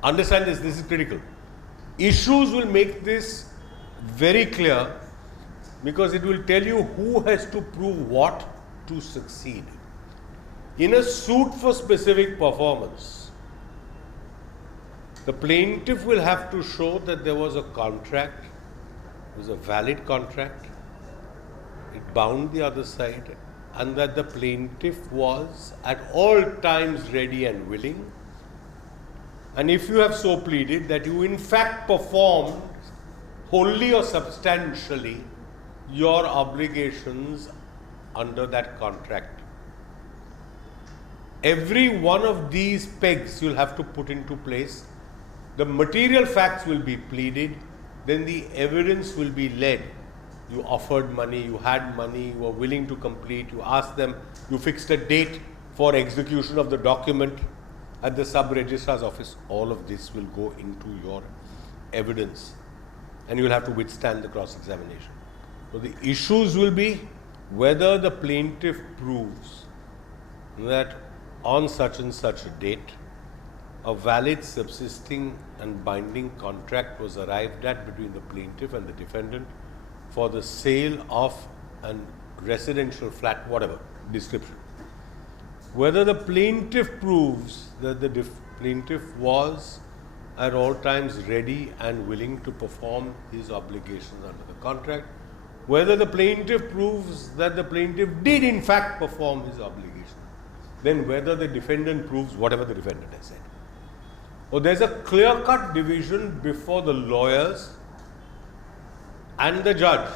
Understand this, this is critical. Issues will make this very clear because it will tell you who has to prove what to succeed. In a suit for specific performance, the plaintiff will have to show that there was a contract, it was a valid contract, it bound the other side, and that the plaintiff was at all times ready and willing. And if you have so pleaded that you in fact performed wholly or substantially your obligations under that contract. Every one of these pegs you'll have to put into place. The material facts will be pleaded, then the evidence will be led. You offered money, you had money, you were willing to complete, you asked them, you fixed a date for execution of the document at the sub-registrar's office. All of this will go into your evidence and you will have to withstand the cross-examination. So the issues will be whether the plaintiff proves that on such and such a date, a valid, subsisting and binding contract was arrived at between the plaintiff and the defendant for the sale of a residential flat, whatever, description. Whether the plaintiff proves that the plaintiff was at all times ready and willing to perform his obligations under the contract, whether the plaintiff proves that the plaintiff did in fact perform his obligation, then whether the defendant proves whatever the defendant has said. Or there's a clear-cut division before the lawyers and the judge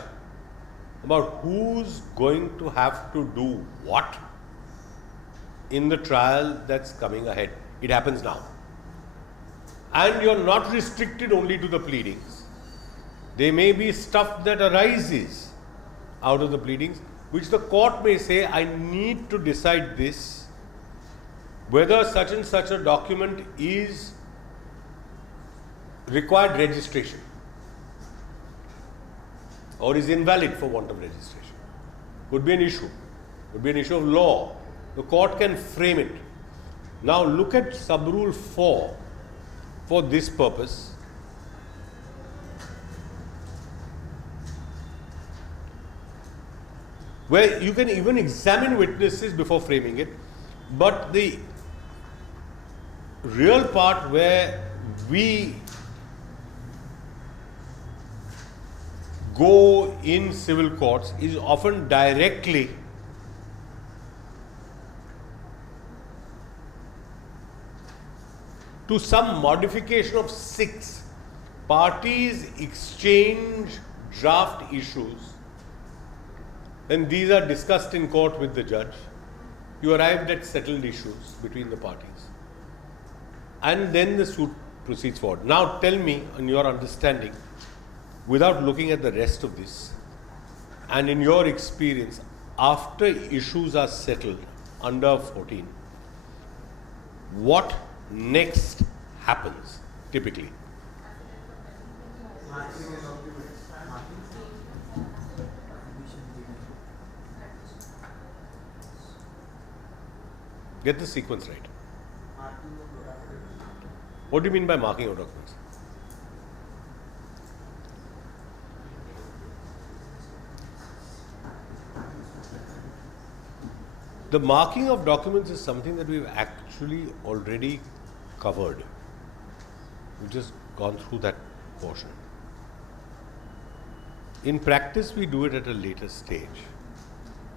about who's going to have to do what in the trial that's coming ahead. It happens now. And you're not restricted only to the pleadings. There may be stuff that arises out of the pleadings, which the court may say, I need to decide this, whether such and such a document is required registration or is invalid for want of registration. Could be an issue. Could be an issue of law. The court can frame it. Now look at sub-rule 4 for this purpose. Where you can even examine witnesses before framing it, but the real part where we go in civil courts is often directly to some modification of 6, parties exchange draft issues, and these are discussed in court with the judge. You arrived at settled issues between the parties, and then the suit proceeds forward. Now tell me, in your understanding, without looking at the rest of this, and in your experience, after issues are settled under 14, what next happens typically? Get the sequence right. What do you mean by marking of documents? The marking of documents is something that we've actually already covered. We've just gone through that portion. In practice, we do it at a later stage.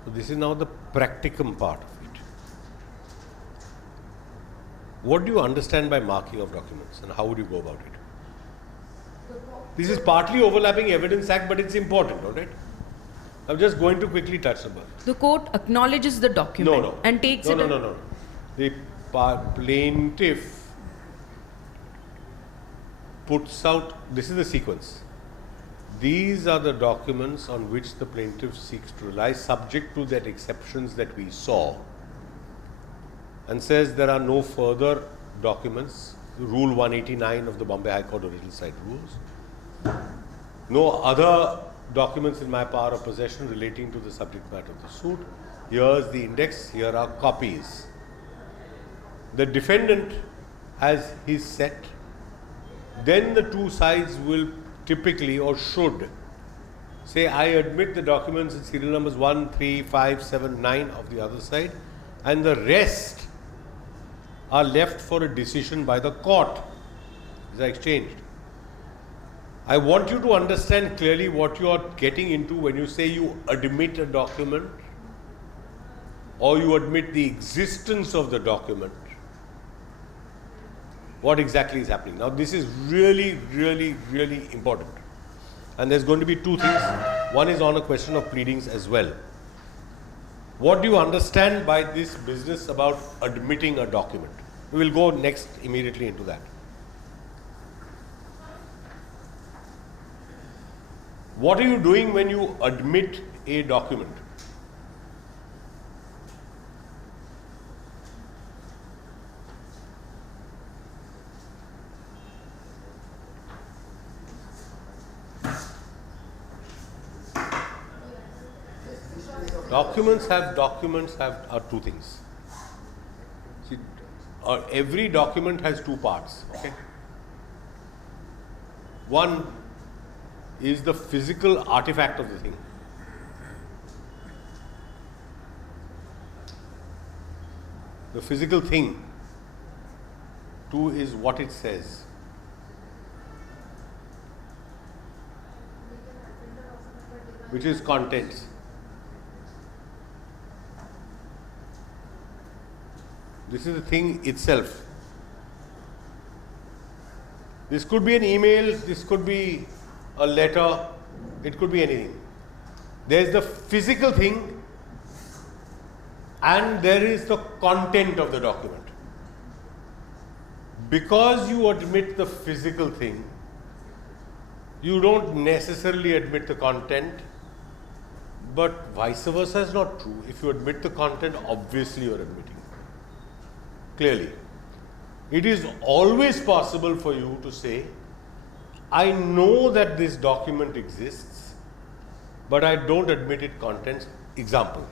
So this is now the practicum part of it. What do you understand by marking of documents, and how would you go about it? This is partly overlapping Evidence Act, but it's important, all right? I'm just going to quickly touch upon. The court acknowledges the document and takes it. No. The plaintiff puts out, this is the sequence. These are the documents on which the plaintiff seeks to rely, subject to that exceptions that we saw, and says there are no further documents, Rule 189 of the Bombay High Court Original Site Rules, no other documents in my power of possession relating to the subject matter of the suit. Here's the index, here are copies. The defendant has his set, then the two sides will typically or should say, I admit the documents in serial numbers 1, 3, 5, 7, 9 of the other side, and the rest are left for a decision by the court. These are exchanged. I want you to understand clearly what you are getting into when you say you admit a document or you admit the existence of the document. What exactly is happening? Now this is really important. And there's going to be two things. One is on a question of pleadings as well. What do you understand by this business about admitting a document? We will go next immediately into that. What are you doing when you admit a document? Documents are two things. See, every document has two parts. Okay. One is the physical artifact of the thing. The physical thing. Two is what it says. Which is contents. This is the thing itself. This could be an email, this could be a letter, it could be anything. There is the physical thing and there is the content of the document. Because you admit the physical thing, you don't necessarily admit the content, but vice versa is not true. If you admit the content, obviously you are admitting. Clearly. It is always possible for you to say, I know that this document exists, but I don't admit its contents. Example.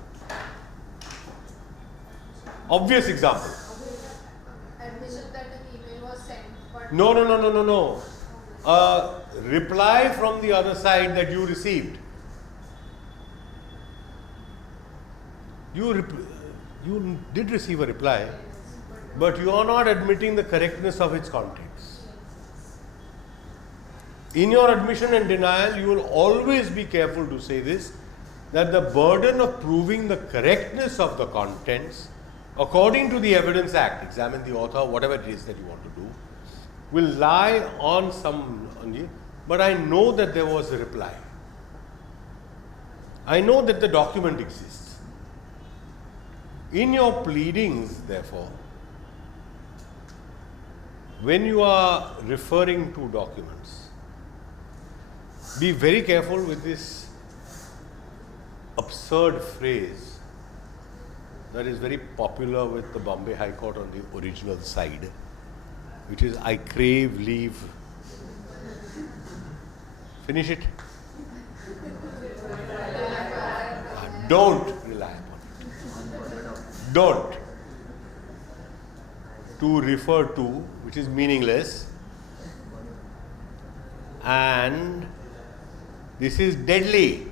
Obvious example. Admission that an email was sent, but No. A reply from the other side that you received. You did receive a reply, but you are not admitting the correctness of its contents. In your admission and denial, you will always be careful to say this, that the burden of proving the correctness of the contents, according to the Evidence Act, examine the author, whatever it is that you want to do, will lie on some, but I know that there was a reply. I know that the document exists. In your pleadings, therefore, when you are referring to documents, be very careful with this absurd phrase that is very popular with the Bombay High Court on the original side, which is, I crave leave. Finish it. Don't rely upon it. Don't. To refer to, which is meaningless, and this is deadly.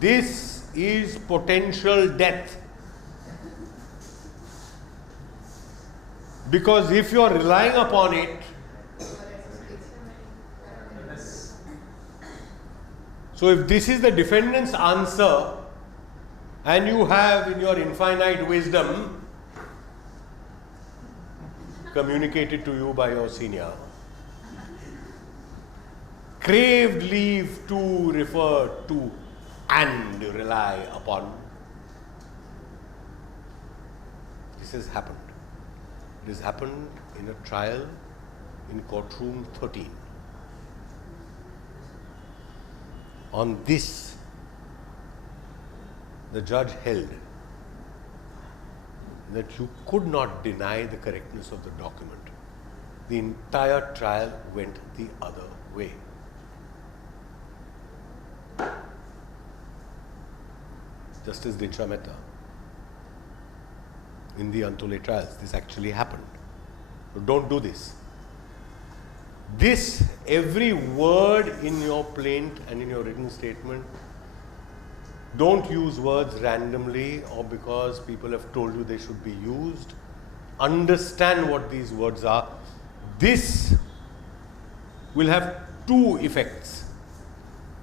This is potential death. Because if you are relying upon it, so if this is the defendant's answer, and you have in your infinite wisdom communicated to you by your senior, craved leave to refer to and rely upon, this has happened. It has happened in a trial in courtroom 13. On this, the judge held that you could not deny the correctness of the document. The entire trial went the other way. Justice Dinsha Mehta, in the Antole trials, this actually happened. So don't do this. This, every word in your plaint and in your written statement, don't use words randomly or because people have told you they should be used. Understand what these words are. This will have two effects.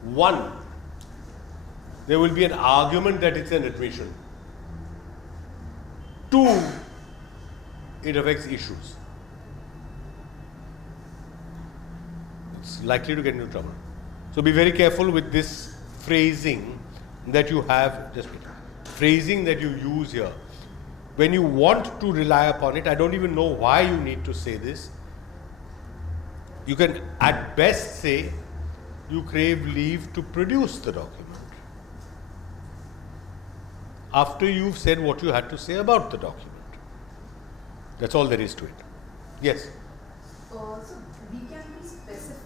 One, there will be an argument that it's an admission. Two, it affects issues. It's likely to get into trouble. So be very careful with this phrasing that you have, phrasing that you use here. When you want to rely upon it, I don't even know why you need to say this. You can at best say you crave leave to produce the document after you've said what you had to say about the document. That's all there is to it. Yes? So we can be specific.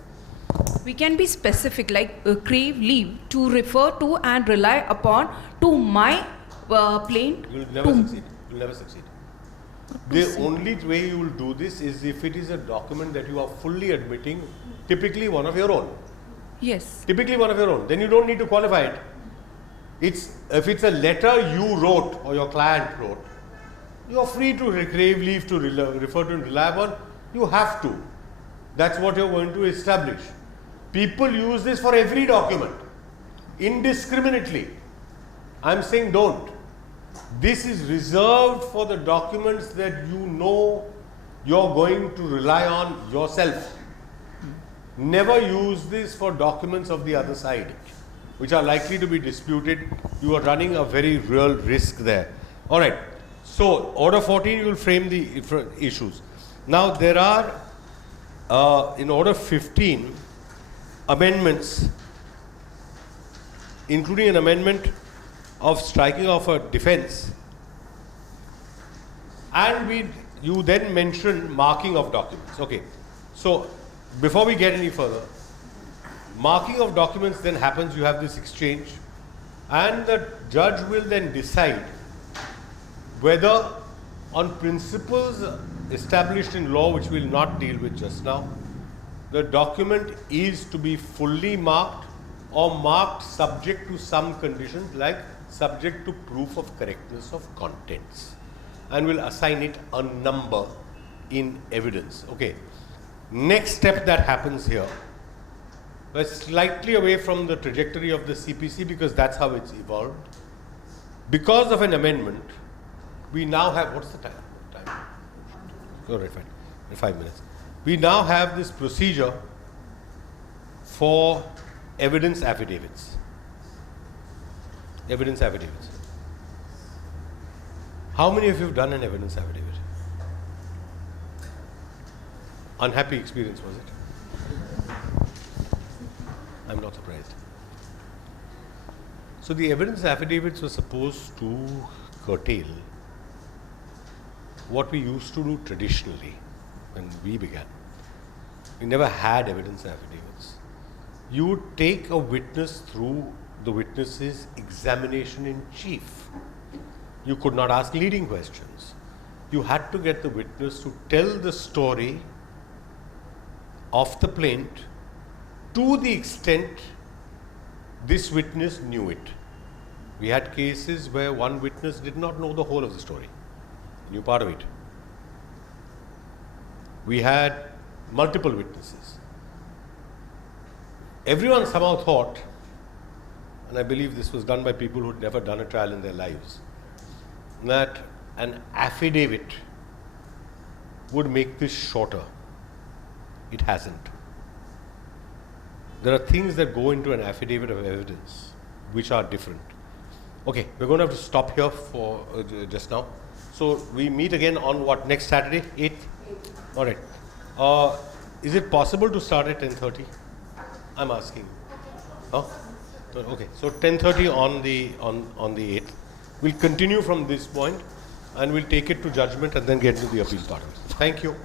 We can be specific, like crave leave to refer to and rely upon to my plaint. You'll never succeed. You'll never succeed. The only way you will do this is if it is a document that you are fully admitting, typically one of your own. Yes. Typically one of your own. Then you don't need to qualify it. If it's a letter you wrote or your client wrote, you are free to crave leave to refer to and rely upon. You have to. That's what you're going to establish. People use this for every document, indiscriminately. I'm saying don't. This is reserved for the documents that you know you're going to rely on yourself. Never use this for documents of the other side, which are likely to be disputed. You are running a very real risk there. All right. So, order 14, you will frame the issues. Now, there are, in order 15, amendments, including an amendment of striking of a defense. And you then mentioned marking of documents. Okay. So, before we get any further, marking of documents then happens, you have this exchange, and the judge will then decide whether on principles established in law, which we will not deal with just now, the document is to be fully marked or marked subject to some conditions, like subject to proof of correctness of contents, and will assign it a number in evidence. Okay. Next step that happens here, we're slightly away from the trajectory of the CPC because that's how it's evolved. Because of an amendment, we now have, what's the time? All right, fine. in 5 minutes. We now have this procedure for evidence affidavits. Evidence affidavits. How many of you have done an evidence affidavit? Unhappy experience, was it? I'm not surprised. So the evidence affidavits were supposed to curtail what we used to do traditionally when we began. We never had evidence affidavits. You would take a witness through the witness's examination in chief. You could not ask leading questions. You had to get the witness to tell the story of the plaint to the extent this witness knew it. We had cases where one witness did not know the whole of the story, knew part of it. We had multiple witnesses. Everyone somehow thought, and I believe this was done by people who had never done a trial in their lives, that an affidavit would make this shorter. It hasn't. There are things that go into an affidavit of evidence which are different. Okay, we're going to have to stop here for just now. So we meet again on what, next Saturday, 8th? All right. Is it possible to start at 10:30? I'm asking. Huh? Okay, so 10:30 on the 8th. We'll continue from this point and we'll take it to judgment and then get to the appeal part of it. Thank you.